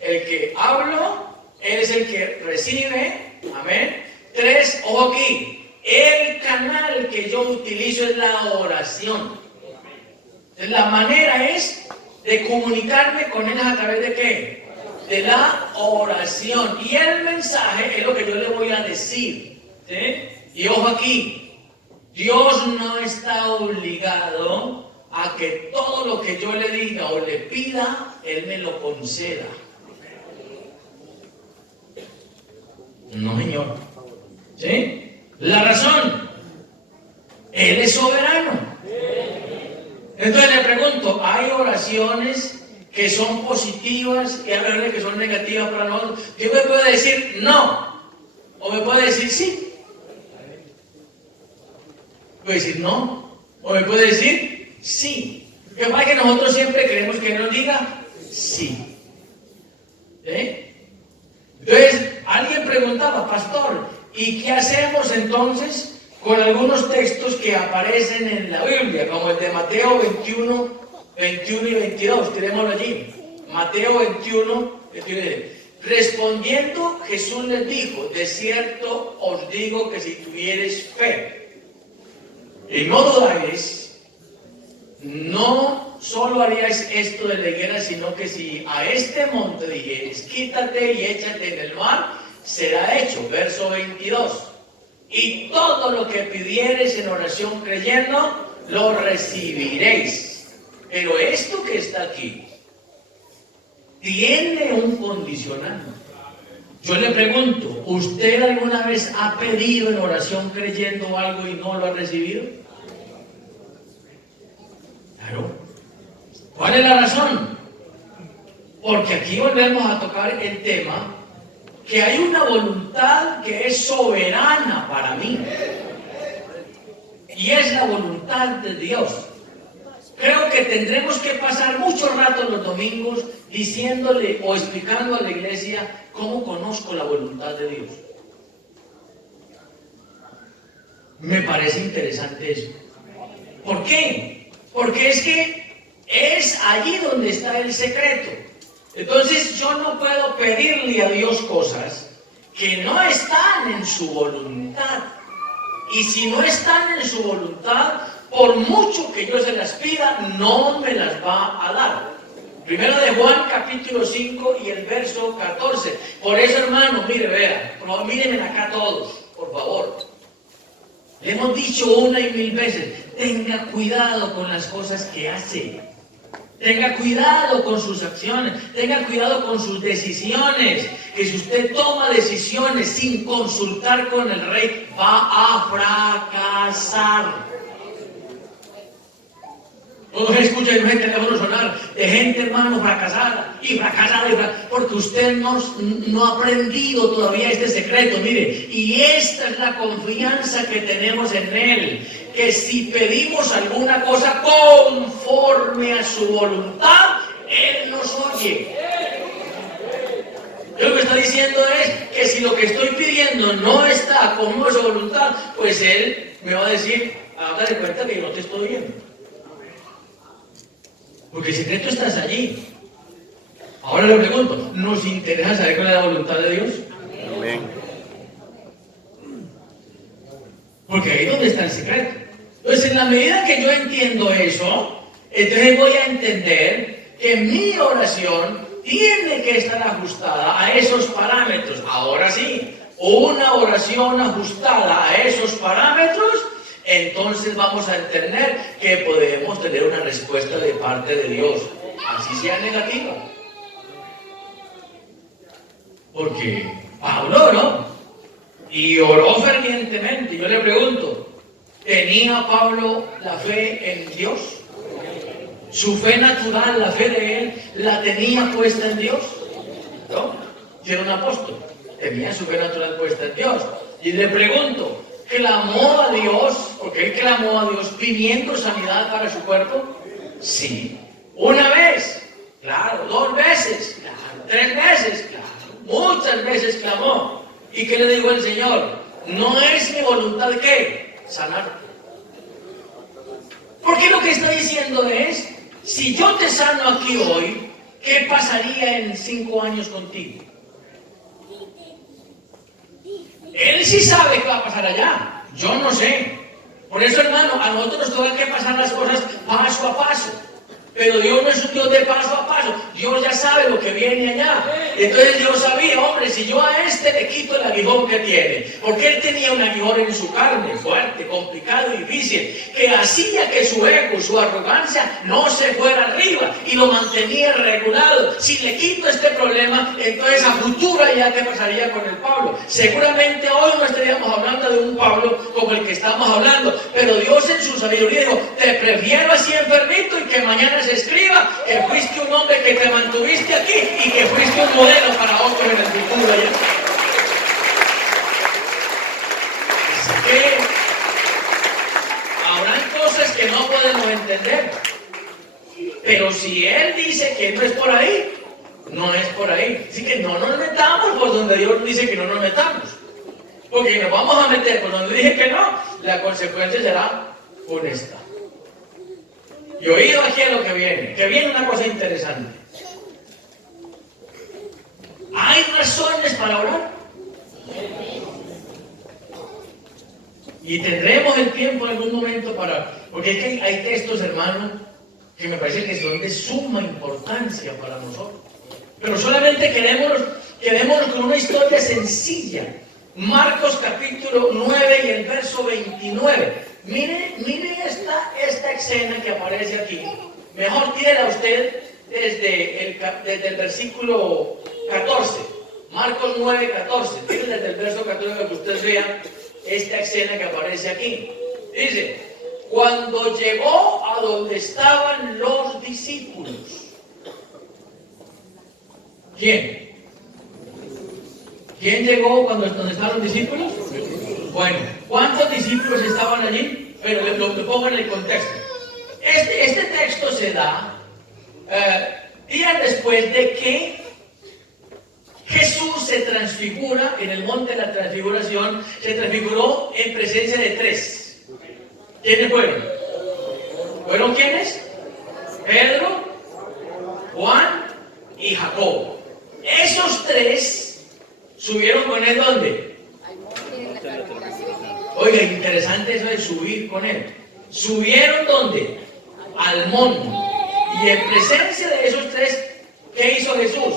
el que hablo, Él es el que recibe. Amén. 3, ojo aquí. El canal que yo utilizo es la oración. La manera es de comunicarme con Él a través de ¿qué? De la oración. Y el mensaje es lo que yo le voy a decir. ¿Sí? Y ojo aquí. Dios no está obligado a que todo lo que yo le diga o le pida, Él me lo conceda. No, señor. ¿Sí? La razón, Él es soberano. Entonces le pregunto, ¿hay oraciones que son positivas y hay oraciones que son negativas para nosotros? Dios me puede decir no, o me puede decir sí. Puede decir no, o me puede decir sí. Lo que pasa es que nosotros siempre queremos que nos diga sí. Entonces, alguien preguntaba, pastor, ¿y qué hacemos entonces con algunos textos que aparecen en la Biblia, como el de Mateo 21 y 22? Tirémoslo allí. Mateo 21, 22. Respondiendo, Jesús les dijo, de cierto os digo que si tuviereis fe y no dudaréis, no solo haríais esto de la higuera, sino que si a este monte dijeres, quítate y échate en el mar, será hecho. Verso 22. Y todo lo que pidiereis en oración creyendo, lo recibiréis. Pero esto que está aquí, tiene un condicional. Yo le pregunto, ¿usted alguna vez ha pedido en oración creyendo algo y no lo ha recibido? Claro. ¿Cuál es la razón? Porque aquí volvemos a tocar el tema que hay una voluntad que es soberana para mí. Y es la voluntad de Dios. Creo que tendremos que pasar mucho rato los domingos diciéndole o explicando a la iglesia cómo conozco la voluntad de Dios. Me parece interesante eso. ¿Por qué? Porque es que es allí donde está el secreto. Entonces yo no puedo pedirle a Dios cosas que no están en su voluntad. Y si no están en su voluntad, por mucho que yo se las pida, no me las va a dar. Primero de Juan, capítulo 5 y el verso 14. Por eso, hermano, mire, vea, por favor, mírenme acá todos, por favor. Le hemos dicho una y mil veces, tenga cuidado con las cosas que hace. Tenga cuidado con sus acciones, tenga cuidado con sus decisiones, que si usted toma decisiones sin consultar con el rey, va a fracasar. Todos escuchan gente teléfono sonar de gente, hermano, fracasada, porque usted no ha aprendido todavía este secreto, mire, y esta es la confianza que tenemos en Él, que si pedimos alguna cosa conforme a su voluntad, Él nos oye. Yo lo que está diciendo es que si lo que estoy pidiendo no está conforme a su voluntad, pues Él me va a decir, hágase cuenta que yo no te estoy viendo. Porque el secreto está allí. Ahora le pregunto, ¿nos interesa saber cuál es la voluntad de Dios? Amén. Porque ahí es donde está el secreto. Entonces, en la medida que yo entiendo eso, entonces voy a entender que mi oración tiene que estar ajustada a esos parámetros. Ahora sí, una oración ajustada a esos parámetros, entonces vamos a entender que podemos tener una respuesta de parte de Dios, así sea negativa. Porque Pablo oró y oró fervientemente. Yo le pregunto, ¿tenía Pablo la fe en Dios? Su fe natural, la fe de él, ¿la tenía puesta en Dios? ¿No? Si era un apóstol, tenía su fe natural puesta en Dios. Y le pregunto, ¿clamó a Dios? Porque él clamó a Dios pidiendo sanidad para su cuerpo. Sí. ¿Una vez? Claro. ¿2 veces? Claro. ¿3 veces? Claro. Muchas veces clamó. ¿Y qué le dijo el Señor? No es mi voluntad, ¿qué? Sanarte. Porque lo que está diciendo es, si yo te sano aquí hoy, ¿qué pasaría en 5 años contigo? Él sí sabe qué va a pasar allá. Yo no sé. Por eso, hermano, a nosotros nos toca que pasar las cosas paso a paso. Pero Dios no es un Dios de paso a paso. Dios ya sabe lo que viene allá. Entonces Dios sabía, hombre, si yo a este le quito el aguijón que tiene, porque él tenía un aguijón en su carne, fuerte, complicado y difícil, que hacía que su ego, su arrogancia no se fuera arriba y lo mantenía regulado. Si le quito este problema, entonces a futuro ya qué pasaría con el Pablo. Seguramente hoy no estaríamos hablando de un Pablo como el que estamos hablando, pero Dios en su sabiduría dijo, te prefiero así enfermito y que mañana se escriba que fuiste un hombre que te mantuviste aquí y que fuiste un modelo para otros en el futuro allá. Así que habrán cosas que no podemos entender, pero si Él dice que no es por ahí, no es por ahí. Así que no nos metamos por donde Dios dice que no nos metamos, porque nos vamos a meter por donde dije que no, la consecuencia será funesta. Y oído aquí a lo que viene una cosa interesante. ¿Hay razones para orar? Y tendremos el tiempo en algún momento porque es que hay textos, hermanos, que me parece que son de suma importancia para nosotros. Pero solamente quedémonos con una historia sencilla. Marcos capítulo 9 y el verso 29. Mire esta escena que aparece aquí. Mejor tírela usted desde el versículo 14. Marcos 9, 14. Tírela desde el verso 14 para que usted vea esta escena que aparece aquí. Dice, cuando llegó a donde estaban los discípulos. ¿Quién? ¿Quién llegó donde estaban los discípulos? Bueno, ¿cuántos discípulos estaban allí? Pero lo pongo en el contexto. Este texto se da días después de que Jesús se transfigura en el monte de la transfiguración, se transfiguró en presencia de 3. ¿Quiénes fueron? ¿Fueron quiénes? Pedro, Juan y Jacobo. Esos 3 subieron con él, ¿dónde? Oiga, interesante eso de subir con él. ¿Subieron dónde? Al monte. Y en presencia de esos tres, ¿qué hizo Jesús?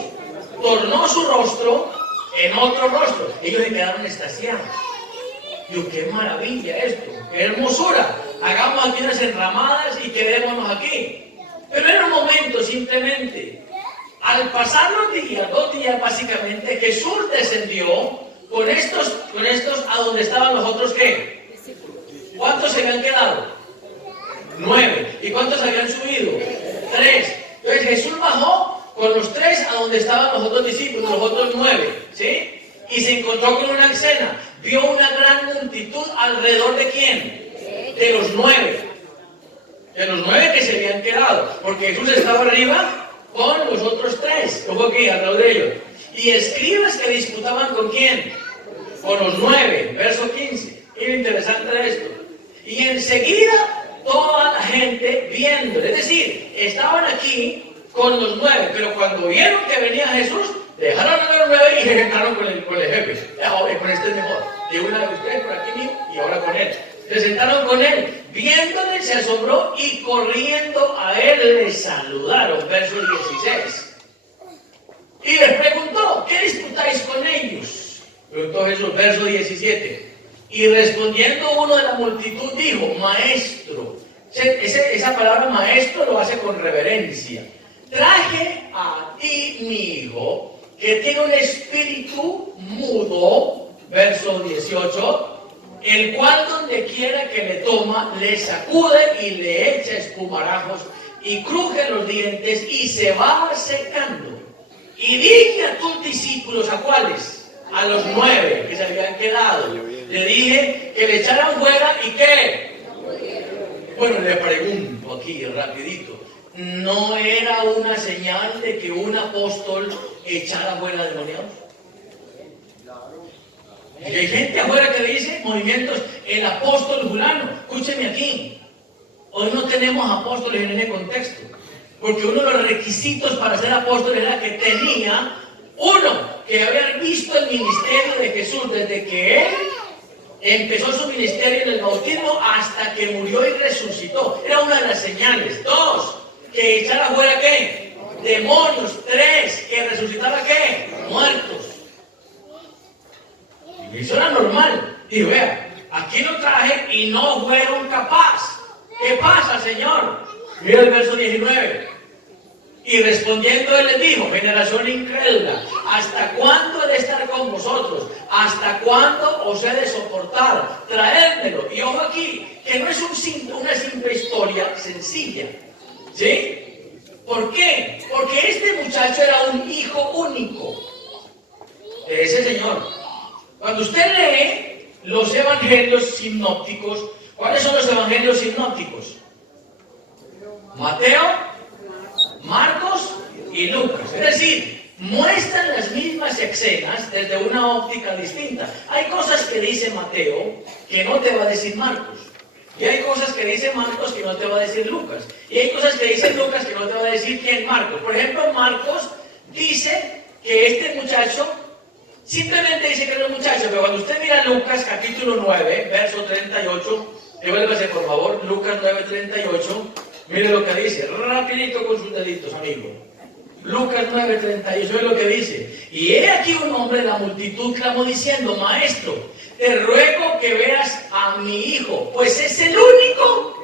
Tornó su rostro en otro rostro. Ellos se quedaron extasiados. Digo, qué maravilla esto, qué hermosura. Hagamos aquí unas enramadas y quedémonos aquí. Pero era un momento simplemente. Al pasar los días, 2 días básicamente, Jesús descendió con estos a donde estaban los otros, ¿qué? ¿Cuántos se habían quedado? 9. ¿Y cuántos habían subido? 3. Entonces Jesús bajó con los 3 a donde estaban los otros discípulos, los otros 9, ¿sí? Y se encontró con una escena. Vio una gran multitud alrededor de ¿quién? De los 9. De los 9 que se habían quedado. Porque Jesús estaba arriba con los otros 3. ¿Cómo aquí? Alrededor de ellos. Y escribas que disputaban ¿con quién? Con los 9. Verso 15. Mira, interesante esto. Y enseguida toda la gente viendo. Es decir, estaban aquí con los 9. Pero cuando vieron que venía Jesús, dejaron a los 9 y se sentaron con el jefe. Con este es mejor. De una de ustedes por aquí mismo y ahora con él. Se sentaron con él. Viéndole se asombró y corriendo a él le saludaron. Verso 16. Y les preguntó, ¿qué disputáis con ellos? Preguntó Jesús, verso 17. Y respondiendo uno de la multitud dijo, maestro. Esa palabra maestro lo hace con reverencia. Traje a ti mi hijo, que tiene un espíritu mudo, verso 18, el cual donde quiera que le toma, le sacude y le echa espumarajos y cruje los dientes y se va secando. Y dije a tus discípulos, ¿a cuáles? A los 9 que se habían quedado. Le dije que le echaran fuera y ¿qué? Bueno, le pregunto aquí rapidito. ¿No era una señal de que un apóstol echara fuera demoniados? Y hay gente afuera que dice, movimientos, el apóstol fulano. Escúcheme aquí. Hoy no tenemos apóstoles en ese contexto. Porque uno de los requisitos para ser apóstol era que tenía uno que haber visto el ministerio de Jesús desde que él empezó su ministerio en el bautismo hasta que murió y resucitó. Era una de las señales. 2, que echara fuera ¿qué? Demonios. 3, que resucitara ¿qué? Muertos. Y eso era normal. Digo, vea, aquí lo traje y no fueron capaces. ¿Qué pasa, Señor? Mira el verso 19. Y respondiendo él les dijo, generación incrédula, ¿hasta cuándo he de estar con vosotros? ¿Hasta cuándo os he de soportar? Traédmelo. Y ojo aquí, que no es una simple historia sencilla. ¿Sí? ¿Por qué? Porque este muchacho era un hijo único de ese Señor. Cuando usted lee los evangelios sinópticos, ¿cuáles son los evangelios sinópticos? Mateo, Marcos y Lucas. Es decir, muestran las mismas escenas desde una óptica distinta. Hay cosas que dice Mateo que no te va a decir Marcos. Y hay cosas que dice Marcos que no te va a decir Lucas. Y hay cosas que dice Lucas que no te va a decir quién Marcos. Por ejemplo, Marcos dice que este muchacho, simplemente dice que era un muchacho, pero cuando usted mira Lucas capítulo 9, verso 38, devuélvase por favor, Lucas 9, 38, mire lo que dice, rapidito con sus deditos, amigo. Lucas 9, 38, ve lo que dice. Y he aquí un hombre de la multitud clamó diciendo, maestro, te ruego que veas a mi hijo, pues es el único.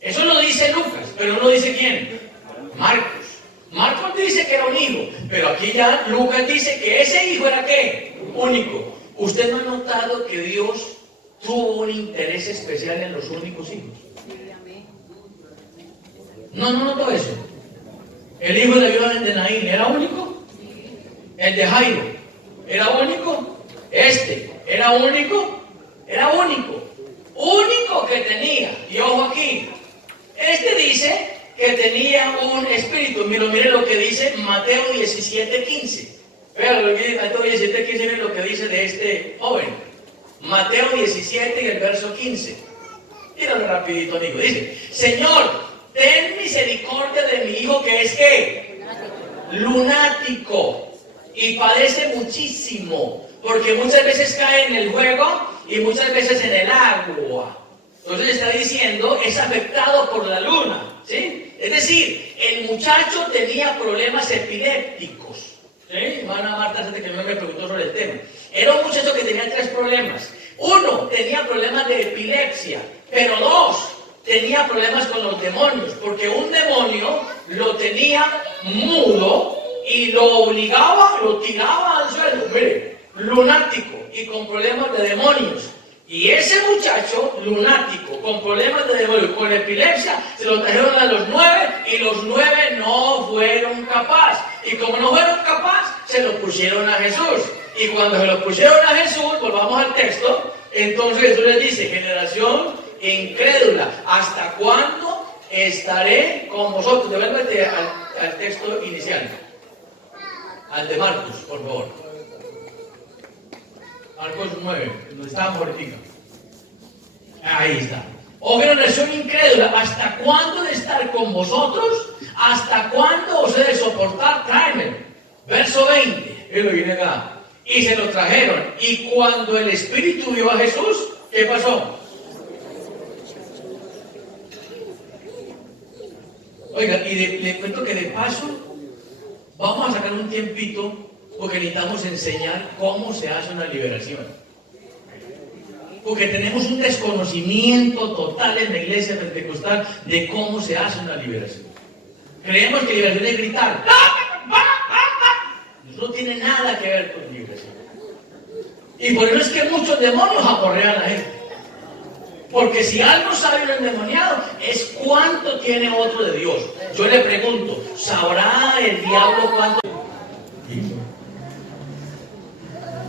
Eso lo dice Lucas, pero no dice quién. Marcos. Marcos dice que era un hijo, pero aquí ya Lucas dice que ese hijo era ¿qué? Único. ¿Usted no ha notado que Dios tuvo un interés especial en los únicos hijos? No notó eso. El hijo de viuda de Naín era único. El de Jairo era único. Este era único. Era único. Único que tenía. Y ojo aquí. Este dice que tenía un espíritu. Mire lo que dice Mateo 17:15. Vean lo que dice Mateo 17:15. Miren lo que dice de este joven. Mateo 17 y el verso 15. Míralo rapidito, amigo. Dice, Señor, ten misericordia de mi hijo que es ¿qué? Lunático. Y padece muchísimo. Porque muchas veces cae en el juego y muchas veces en el agua. Entonces está diciendo, es afectado por la luna, ¿sí? Es decir, el muchacho tenía problemas epilépticos, ¿sí? Hermana Marta, que no me preguntó sobre el tema. Era un muchacho que tenía 3 problemas. 1, tenía problemas de epilepsia, pero 2, tenía problemas con los demonios, porque un demonio lo tenía mudo y lo obligaba, lo tiraba al suelo, mire, lunático y con problemas de demonios. Y ese muchacho lunático, con problemas de demonios, con epilepsia, se lo trajeron a los 9 y los 9 no fueron capaces. Y como no fueron capaces, se lo pusieron a Jesús. Y cuando se lo pusieron a Jesús, volvamos al texto, entonces Jesús les dice, generación incrédula, ¿hasta cuándo estaré con vosotros? Devuélvete al texto inicial, al de Marcos, por favor. Marcos 9, donde estábamos ahorita. Ahí está. Oh generación incrédula, ¿hasta cuándo de estar con vosotros? ¿Hasta cuándo os he de soportar? Tráeme. Verso 20, él lo viene acá. Y se lo trajeron. Y cuando el Espíritu vio a Jesús, ¿qué pasó? Oiga, y le cuento que de paso vamos a sacar un tiempito porque necesitamos enseñar cómo se hace una liberación. Porque tenemos un desconocimiento total en la iglesia pentecostal de cómo se hace una liberación. Creemos que liberación es gritar. No tiene nada que ver con liberación. Y por eso es que muchos demonios aporrean a la gente. Porque si algo sabe un endemoniado es cuánto tiene otro de Dios. Yo le pregunto, ¿sabrá el diablo cuánto?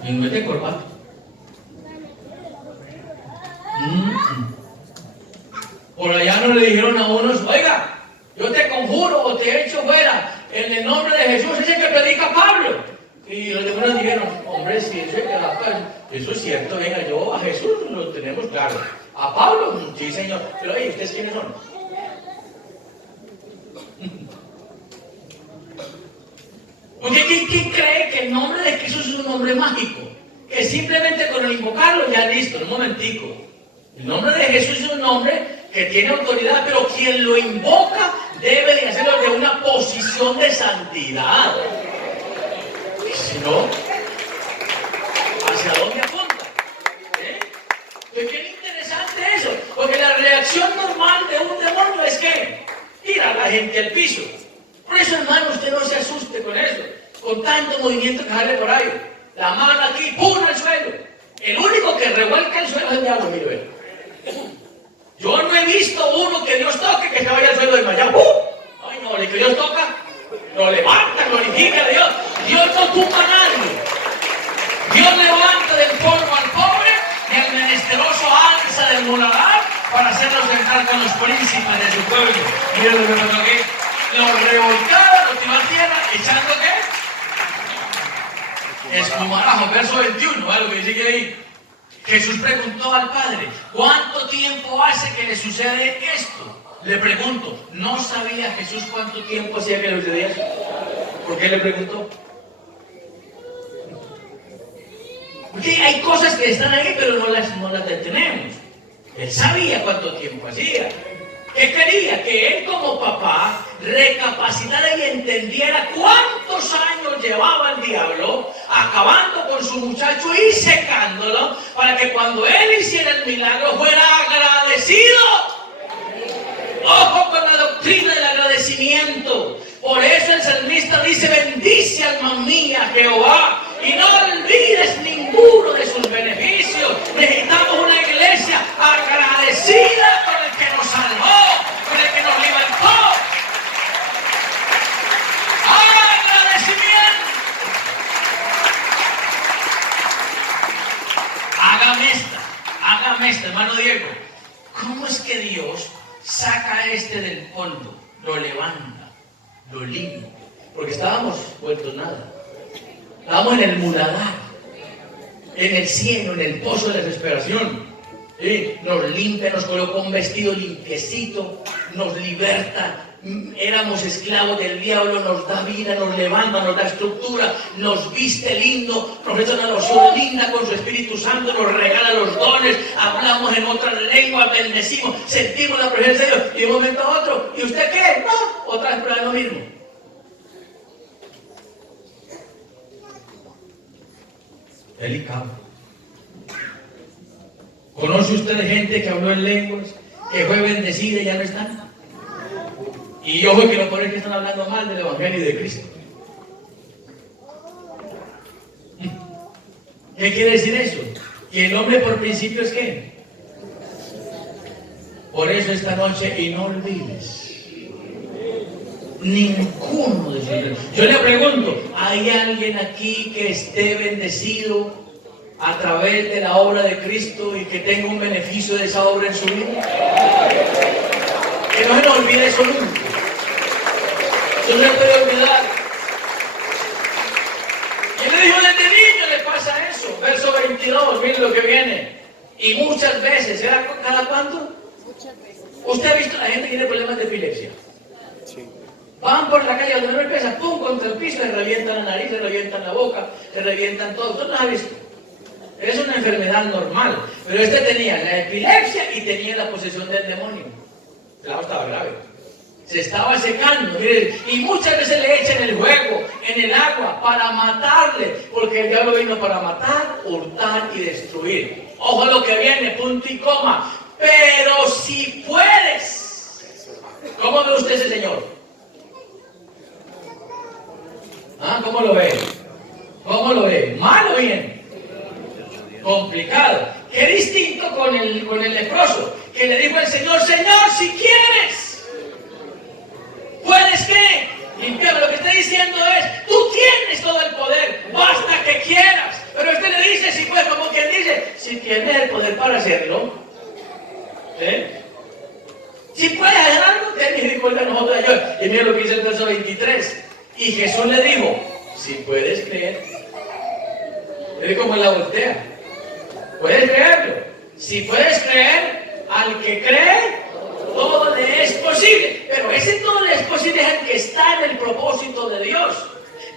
Y no mete corbata. Por allá no le dijeron a unos, oiga, yo te conjuro o te echo fuera en el nombre de Jesús, ese que predica Pablo. Y los demonios dijeron, hombre, si eso es cierto, venga, yo a Jesús lo tenemos claro. A Pablo, sí señor, pero oye, ¿ustedes quiénes son? Porque ¿quién cree que el nombre de Jesús es un nombre mágico? Que simplemente con el invocarlo ya listo, un momentico. El nombre de Jesús es un nombre que tiene autoridad, pero quien lo invoca debe de hacerlo de una posición de santidad. Si no, ¿hacia dónde apunta? Entonces, qué interesante eso, porque la reacción normal de un demonio es que tira a la gente al piso. Por eso, hermano, usted no se asuste con eso, con tanto movimiento que sale por ahí. La mano aquí, ¡pum!, al suelo. El único que revuelca el suelo es el diablo, mire. Yo no he visto uno que Dios toque que se vaya al suelo desmayado. Ay, no, el que Dios toca, lo levanta, glorifica a Dios. Dios no tumba a nadie. Dios levanta del polvo al pobre y al menesteroso alza del muladar para hacerlos entrar con los príncipes de su pueblo. Miren lo que pasó aquí. Lo revolcaba, lo tiró a tierra, echando ¿qué? Espumarajo, verso 21, ¿vale? Lo que dice que ahí. Jesús preguntó al Padre, ¿cuánto tiempo hace que le sucede esto? Le pregunto, ¿no sabía Jesús cuánto tiempo hacía que le sucedía eso? ¿Por qué le preguntó? Porque hay cosas que están ahí, pero no las detenemos. Él sabía cuánto tiempo hacía. ¿Qué quería? Que él como papá recapacitara y entendiera cuántos años llevaba el diablo acabando con su muchacho y secándolo para que cuando él hiciera el milagro fuera agradecido. Ojo con la doctrina del agradecimiento. Por eso el salmista dice, bendice alma mía Jehová y no olvides ninguno de sus beneficios. Necesitamos una iglesia agradecida con el que nos salvó, con el que nos libertó. Agradecimiento. Hágame esta, hermano Diego. ¿Cómo es que Dios saca a este del polvo, lo levanta, lo limpia? Porque estábamos vueltos nada. Estábamos en el muladar, en el cielo, en el pozo de la desesperación. ¿sí? Nos limpia, nos coloca un vestido limpiecito, nos liberta. Éramos esclavos del diablo, nos da vida, nos levanta, nos da estructura, nos viste lindo, nos echa una loción linda con su Espíritu Santo, nos regala los dones, hablamos en otras lenguas, bendecimos, sentimos la presencia de Dios y de un momento a otro, ¿y usted qué? No, otra vez pero lo mismo. Delicado. ¿Conoce usted gente que habló en lenguas, que fue bendecida y ya no están? Y ojo que lo peor es que están hablando mal del Evangelio y de Cristo. ¿Qué quiere decir eso? Que el hombre por principio es ¿qué? Por eso esta noche, y no olvides ninguno de sus. Yo le pregunto, ¿hay alguien aquí que esté bendecido a través de la obra de Cristo y que tenga un beneficio de esa obra en su vida? Que no se nos olvide eso nunca. Eso no se puede olvidar. Y le dijo, desde niño le pasa eso. Verso 22, miren lo que viene. Y muchas veces, ¿será cada cuánto? Muchas veces. ¿Usted ha visto a la gente que tiene problemas de epilepsia? Sí. Van por la calle, donde no empieza, pum, contra el piso, le revientan la nariz, le revientan la boca, le revientan todo. ¿Usted no lo ha visto? Es una enfermedad normal. Pero este tenía la epilepsia y tenía la posesión del demonio. El lado estaba grave. Se estaba secando, miren, y muchas veces le echan el juego, en el agua, para matarle, porque el diablo vino para matar, hurtar y destruir. Ojo lo que viene, punto y coma. Pero si puedes, ¿cómo ve usted ese señor? ¿Ah? ¿Cómo lo ve? ¿Cómo lo ve? ¿Mal o bien? Complicado. Qué distinto con el leproso, que le dijo al Señor, Señor, si quieres, ¿puedes qué? Limpiarme. Lo que está diciendo es, tú tienes todo el poder, basta que quieras. Pero usted le dice, si puedes, como quien dice, si tienes el poder para hacerlo, ¿sí? Si puedes hacer algo, ten misericordia de nosotros. Y mira lo que dice el verso 23. Y Jesús le dijo, si puedes creer. Es como la voltea. ¿Puedes creerlo? Si puedes creer, al que cree, todo le es posible. Pero ese todo le es posible es el que está en el propósito de Dios.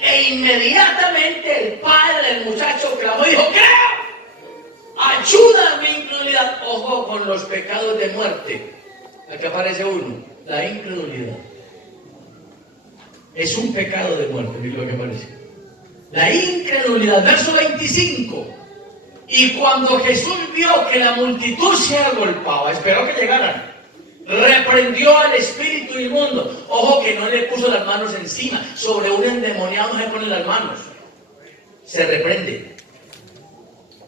E inmediatamente el padre del muchacho clamó y dijo, creo, ayuda a mi incredulidad. Ojo con los pecados de muerte. Aquí aparece uno, la incredulidad. Es un pecado de muerte, mira lo que aparece. La incredulidad, verso 25. Y cuando Jesús vio que la multitud se agolpaba, esperó que llegaran, reprendió al espíritu inmundo. Ojo que no le puso las manos encima. Sobre un endemoniado no se ponen las manos. Se reprende.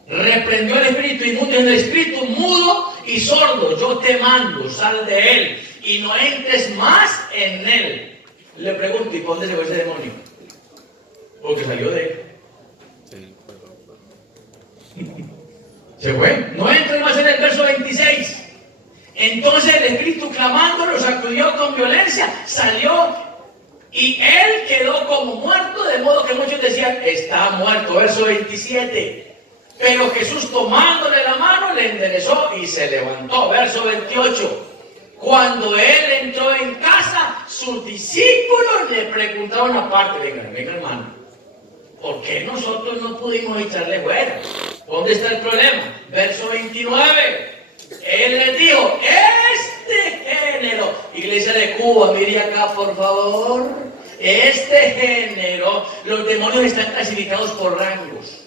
Reprendió al espíritu inmundo, el espíritu mudo y sordo. Yo te mando, sal de él y no entres más en él. Le pregunto, ¿y por dónde se fue ese demonio? Porque salió de él. Se fue. No entres más en el verso 26. Entonces el espíritu clamando lo sacudió con violencia, salió y él quedó como muerto, de modo que muchos decían, está muerto. Verso 27. Pero Jesús tomándole la mano le enderezó y se levantó. Verso 28. Cuando él entró en casa, sus discípulos le preguntaron aparte, venga hermano, ¿por qué nosotros no pudimos echarle fuera? ¿Dónde está el problema? Verso 29. Él les dijo, este género, iglesia de Cuba, mire acá por favor, este género, los demonios están clasificados por rangos.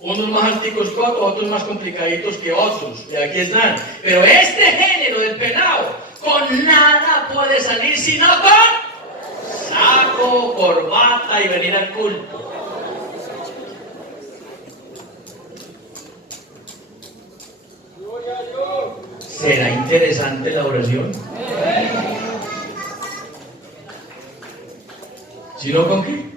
Unos más alticos que otros, otros más complicaditos que otros, y aquí están. Pero este género del pecado, con nada puede salir sino con saco, corbata y venir al culto. ¿Será interesante la oración? ¿Sí no con qué?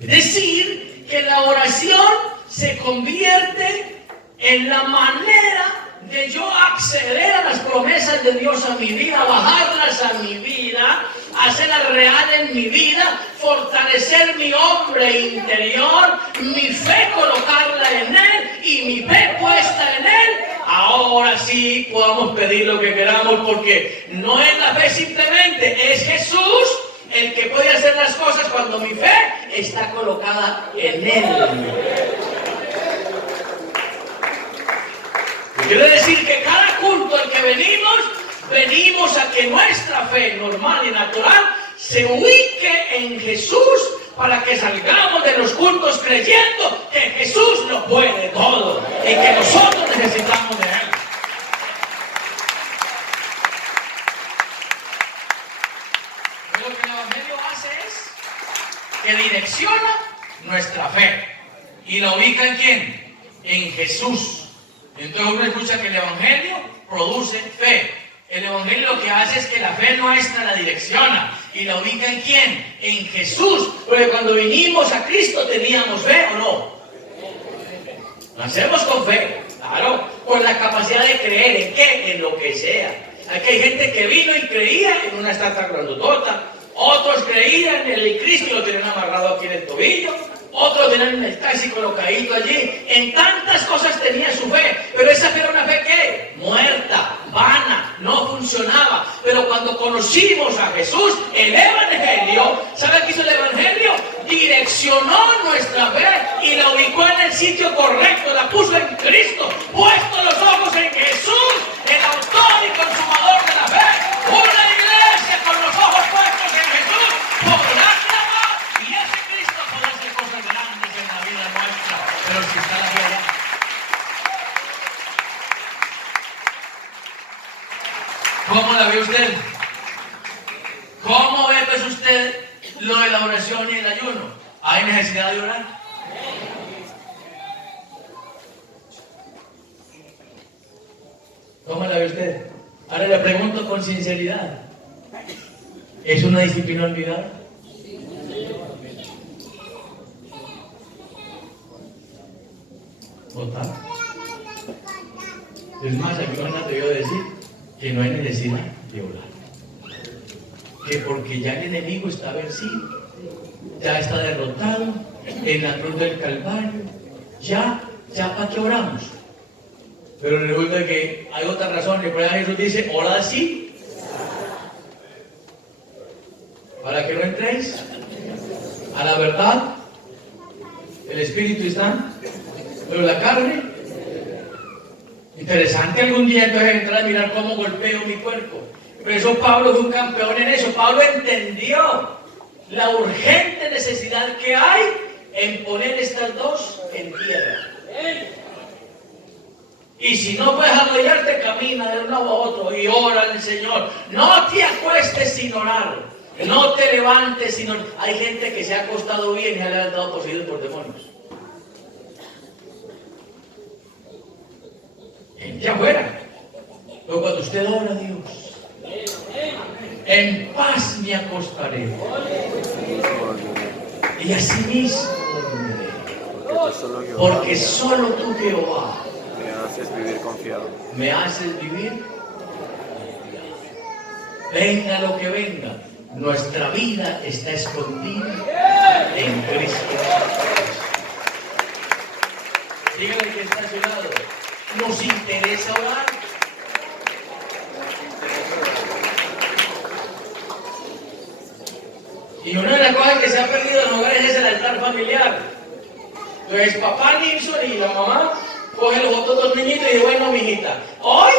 Es decir, que la oración se convierte en la manera de yo acceder a las promesas de Dios a mi vida, bajarlas a mi vida, hacerla real en mi vida, fortalecer mi hombre interior, mi fe colocarla en Él y mi fe puesta en Él, ahora sí podamos pedir lo que queramos, porque no es la fe simplemente, es Jesús el que puede hacer las cosas cuando mi fe está colocada en Él. Quiere decir que cada culto al que venimos a que nuestra fe normal y natural se ubique en Jesús, para que salgamos de los cultos creyendo que Jesús lo puede todo y que nosotros necesitamos de Él. Lo que el Evangelio hace es que direcciona nuestra fe y la ubica ¿en quién? En Jesús. Entonces uno escucha que el Evangelio produce fe. El Evangelio lo que hace es que la fe nuestra la direcciona y la ubica ¿en quién? En Jesús. Porque cuando vinimos a Cristo teníamos fe, ¿o no? Nacemos con fe, claro, con la capacidad de creer ¿en qué? En lo que sea. Aquí hay gente que vino y creía en una estatua grandotota, otros creían en el Cristo y lo tenían amarrado aquí en el tobillo, otros tenían el taxi colocadito allí. En tantas cosas tenía su fe, pero esa fe era una fe ¿qué? Muerta, vana, no funcionaba. Pero cuando conocimos a Jesús, el Evangelio, ¿sabe qué hizo el Evangelio? Direccionó nuestra fe y la ubicó en el sitio correcto, la puso en Cristo, puesto los ojos en Jesús, el autor y consumador de la fe. Una iglesia con los ojos puestos en Jesús podrá clamar y ese Cristo podrá hacer cosas grandes en la vida nuestra, pero si está la fe allá. ¿Cómo la ve usted? ¿Cómo ve pues usted lo de la oración y el ayuno? ¿Hay necesidad de orar? ¿Cómo la ve usted? Ahora le pregunto con sinceridad, ¿es una disciplina olvidada? ¿Votar? Es más, aquí me han atrevido a decir que no hay necesidad de orar, que porque ya el enemigo está vencido, ya está derrotado en la cruz del Calvario, ya ¿para qué oramos? Pero resulta que hay otra razón, y por ahí Jesús dice, orad así, para que no entréis a la verdad. El espíritu está, pero la carne. Interesante algún día entonces entrar a mirar cómo golpeo mi cuerpo. Por eso Pablo fue un campeón en eso. Pablo entendió la urgente necesidad que hay en poner estas dos en tierra. Y si no puedes arrodillarte, camina de un lado a otro y ora al Señor. No te acuestes sin orar. No te levantes sin orar. Hay gente que se ha acostado bien y se ha levantado poseído por demonios. Ya fuera. Pero cuando usted ora a Dios, en paz me acostaré y así mismo dormiré, porque solo tú, Jehová, me haces vivir confiado. Me haces vivir. Venga lo que venga, nuestra vida está escondida en Cristo. Dígale que está a su lado. ¿Nos interesa orar? Y una de las cosas que se ha perdido en los hogares es el altar familiar. Entonces papá Nilsson y la mamá coge los otros dos niñitos y dice, bueno, mijita, hoy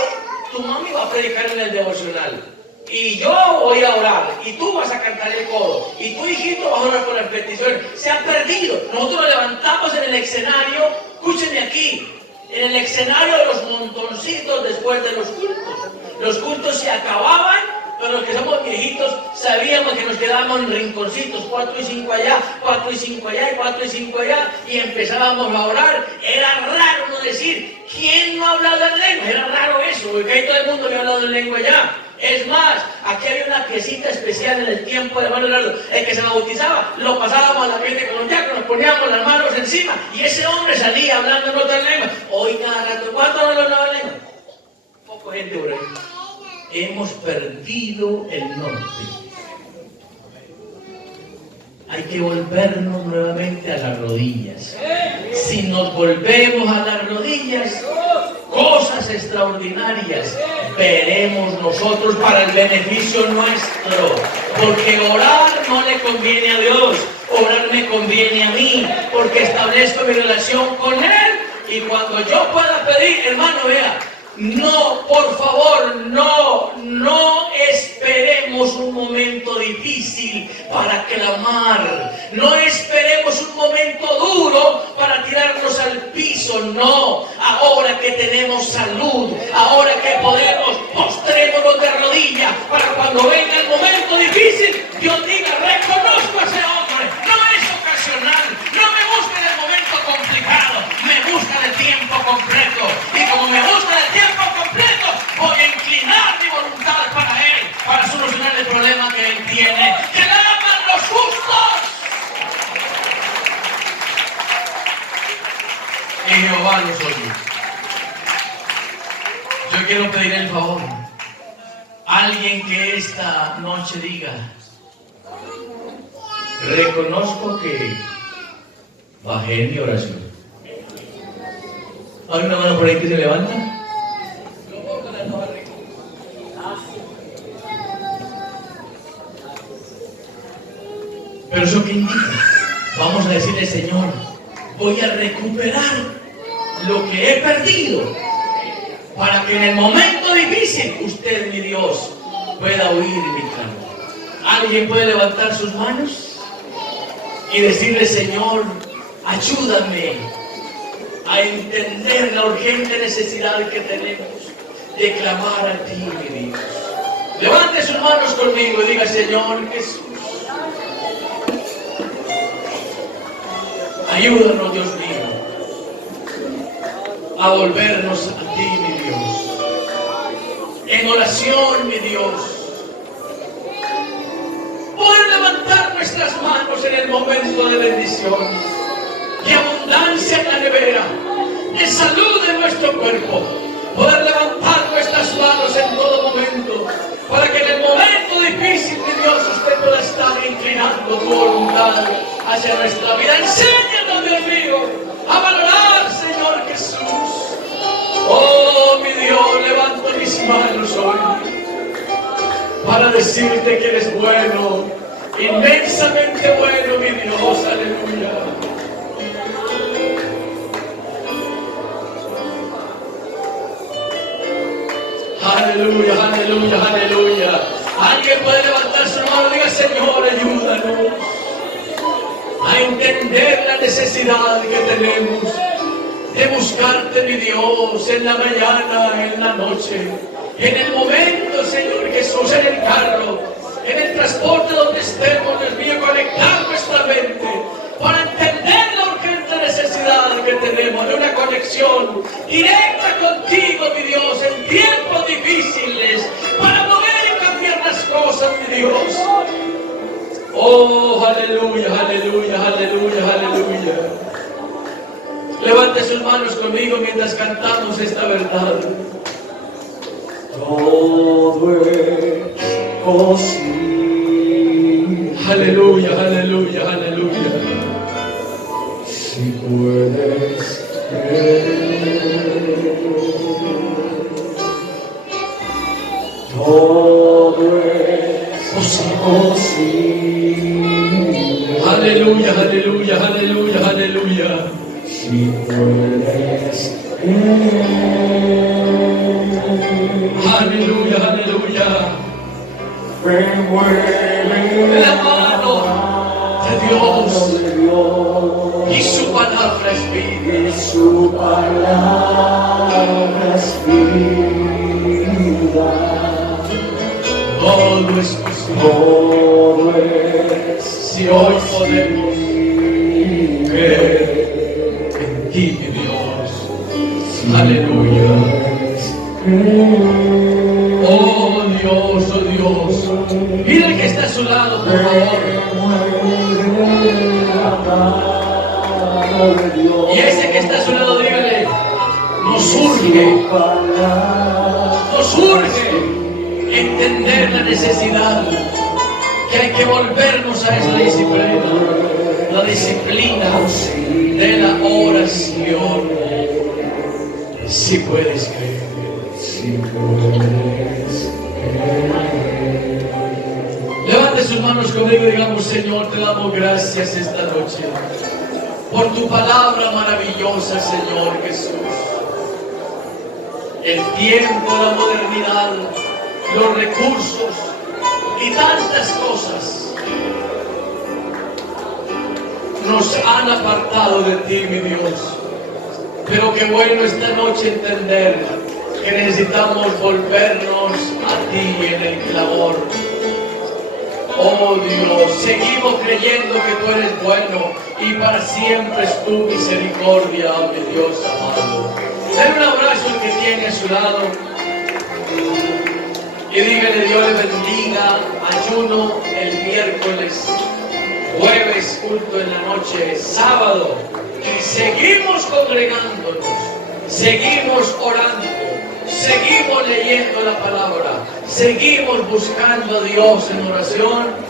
tu mami va a predicar en el devocional y yo voy a orar y tú vas a cantar el coro y tu hijito va a orar por las peticiones. Se ha perdido. Nosotros nos levantamos en el escenario, escúchenme aquí, en el escenario de los montoncitos después de los cultos. Los cultos se acababan, pero los que somos viejitos sabíamos que nos quedábamos en rinconcitos, 4 y 5 allá, 4 y 5 allá y 4 y 5 allá, y empezábamos a orar. Era raro no decir, ¿quién no ha hablado en lengua? Era raro eso, porque ahí todo el mundo había hablado en lengua ya. Es más, aquí había una piecita especial en el tiempo de hermano Leonardo. El que se bautizaba, lo pasábamos a la gente con los diáconos, poníamos las manos encima y ese hombre salía hablando en otra lengua. Hoy cada rato, ¿cuánto no hablaba lengua? Poco gente por ahí. Hemos perdido el norte. hay que volvernos nuevamente a las rodillas. Si nos volvemos a las rodillas, cosas extraordinarias veremos nosotros para el beneficio nuestro. Porque orar no le conviene a Dios, orar me conviene a mí, porque establezco mi relación con Él. Y cuando yo pueda pedir, hermano, vea, no, por favor, no esperemos un momento difícil para clamar. No esperemos un momento duro para tirarnos al piso. No, ahora que tenemos salud, ahora que podemos, postrémonos de rodillas para cuando venga el momento difícil, Dios diga, reconozco a ese hombre. No es ocasional, no me busca en el momento complicado, me busca de tiempo completo. Y como me busca de tiempo completo, voy a inclinar mi voluntad para Él, para solucionar el problema que Él tiene. ¡Que le aman los justos! Y Jehová los oye. Yo quiero pedir el favor. Alguien que esta noche diga, reconozco que bajé en mi oración. ¿Hay una mano por ahí que se levanta? Pero eso qué indica, vamos a decirle, Señor, voy a recuperar lo que he perdido para que en el momento difícil usted, mi Dios, pueda oír mi clamor. ¿Alguien puede levantar sus manos y decirle, Señor, ayúdame a entender la urgente necesidad que tenemos de clamar a ti, mi Dios? Levante sus manos conmigo y diga, Señor Jesús, ayúdanos, Dios mío, a volvernos a ti, mi Dios, en oración, mi Dios, poder levantar nuestras manos en el momento de bendición, de abundancia en la nevera, de salud en nuestro cuerpo, poder levantar nuestras manos en todo momento, para que en el momento difícil, mi Dios, usted pueda estar inclinando tu voluntad hacia nuestra vida. Enséñanos, Dios mío, a valorar, Señor Jesús. Oh, mi Dios, levanto mis manos hoy para decirte que eres bueno, inmensamente bueno, mi Dios, aleluya. Aleluya, aleluya, aleluya. Alguien puede levantar su mano y diga, Señor, ayúdanos a entender la necesidad que tenemos de buscarte, mi Dios, en la mañana, en la noche, en el momento, Señor Jesús, en el carro, en el transporte donde estemos, Dios mío, conectar nuestra mente para entender la urgente necesidad que tenemos de una conexión directa contigo, mi Dios, en tiempos difíciles, para mover y cambiar las cosas, mi Dios. Oh, aleluya, aleluya, aleluya, aleluya. Levante sus manos conmigo mientras cantamos esta verdad. Todo es posible. Aleluya, aleluya, aleluya. Si puedes creer, todo es posible. Aleluya, aleluya, aleluya, aleluya. Si puedes creer, Aleluya, aleluya. remueve La mano de Dios y su palabra es vida. y su palabra es vida. Todo es posible Todo es si hoy podemos creer en ti, mi Dios. Aleluya. Oh Dios, oh Dios. Mira el que está a su lado, por favor. Y ese que está a su lado, dígale, nos urge entender la necesidad que hay que volvernos a esa disciplina, la disciplina de la oración. Si puedes creer. Levante sus manos conmigo y digamos: Señor, te damos gracias esta noche por tu palabra maravillosa, Señor Jesús. El tiempo, la modernidad, los recursos y tantas cosas nos han apartado de ti, mi Dios. Pero qué bueno esta noche entender que necesitamos volvernos a ti en el clamor. Oh Dios, seguimos creyendo que tú eres bueno y para siempre es tu misericordia, mi Dios amado. Den un abrazo al que tiene a su lado y dígale: Dios le bendiga. Ayuno el miércoles, jueves culto en la noche, sábado, y seguimos congregándonos, seguimos orando, seguimos leyendo la palabra, seguimos buscando a Dios en oración.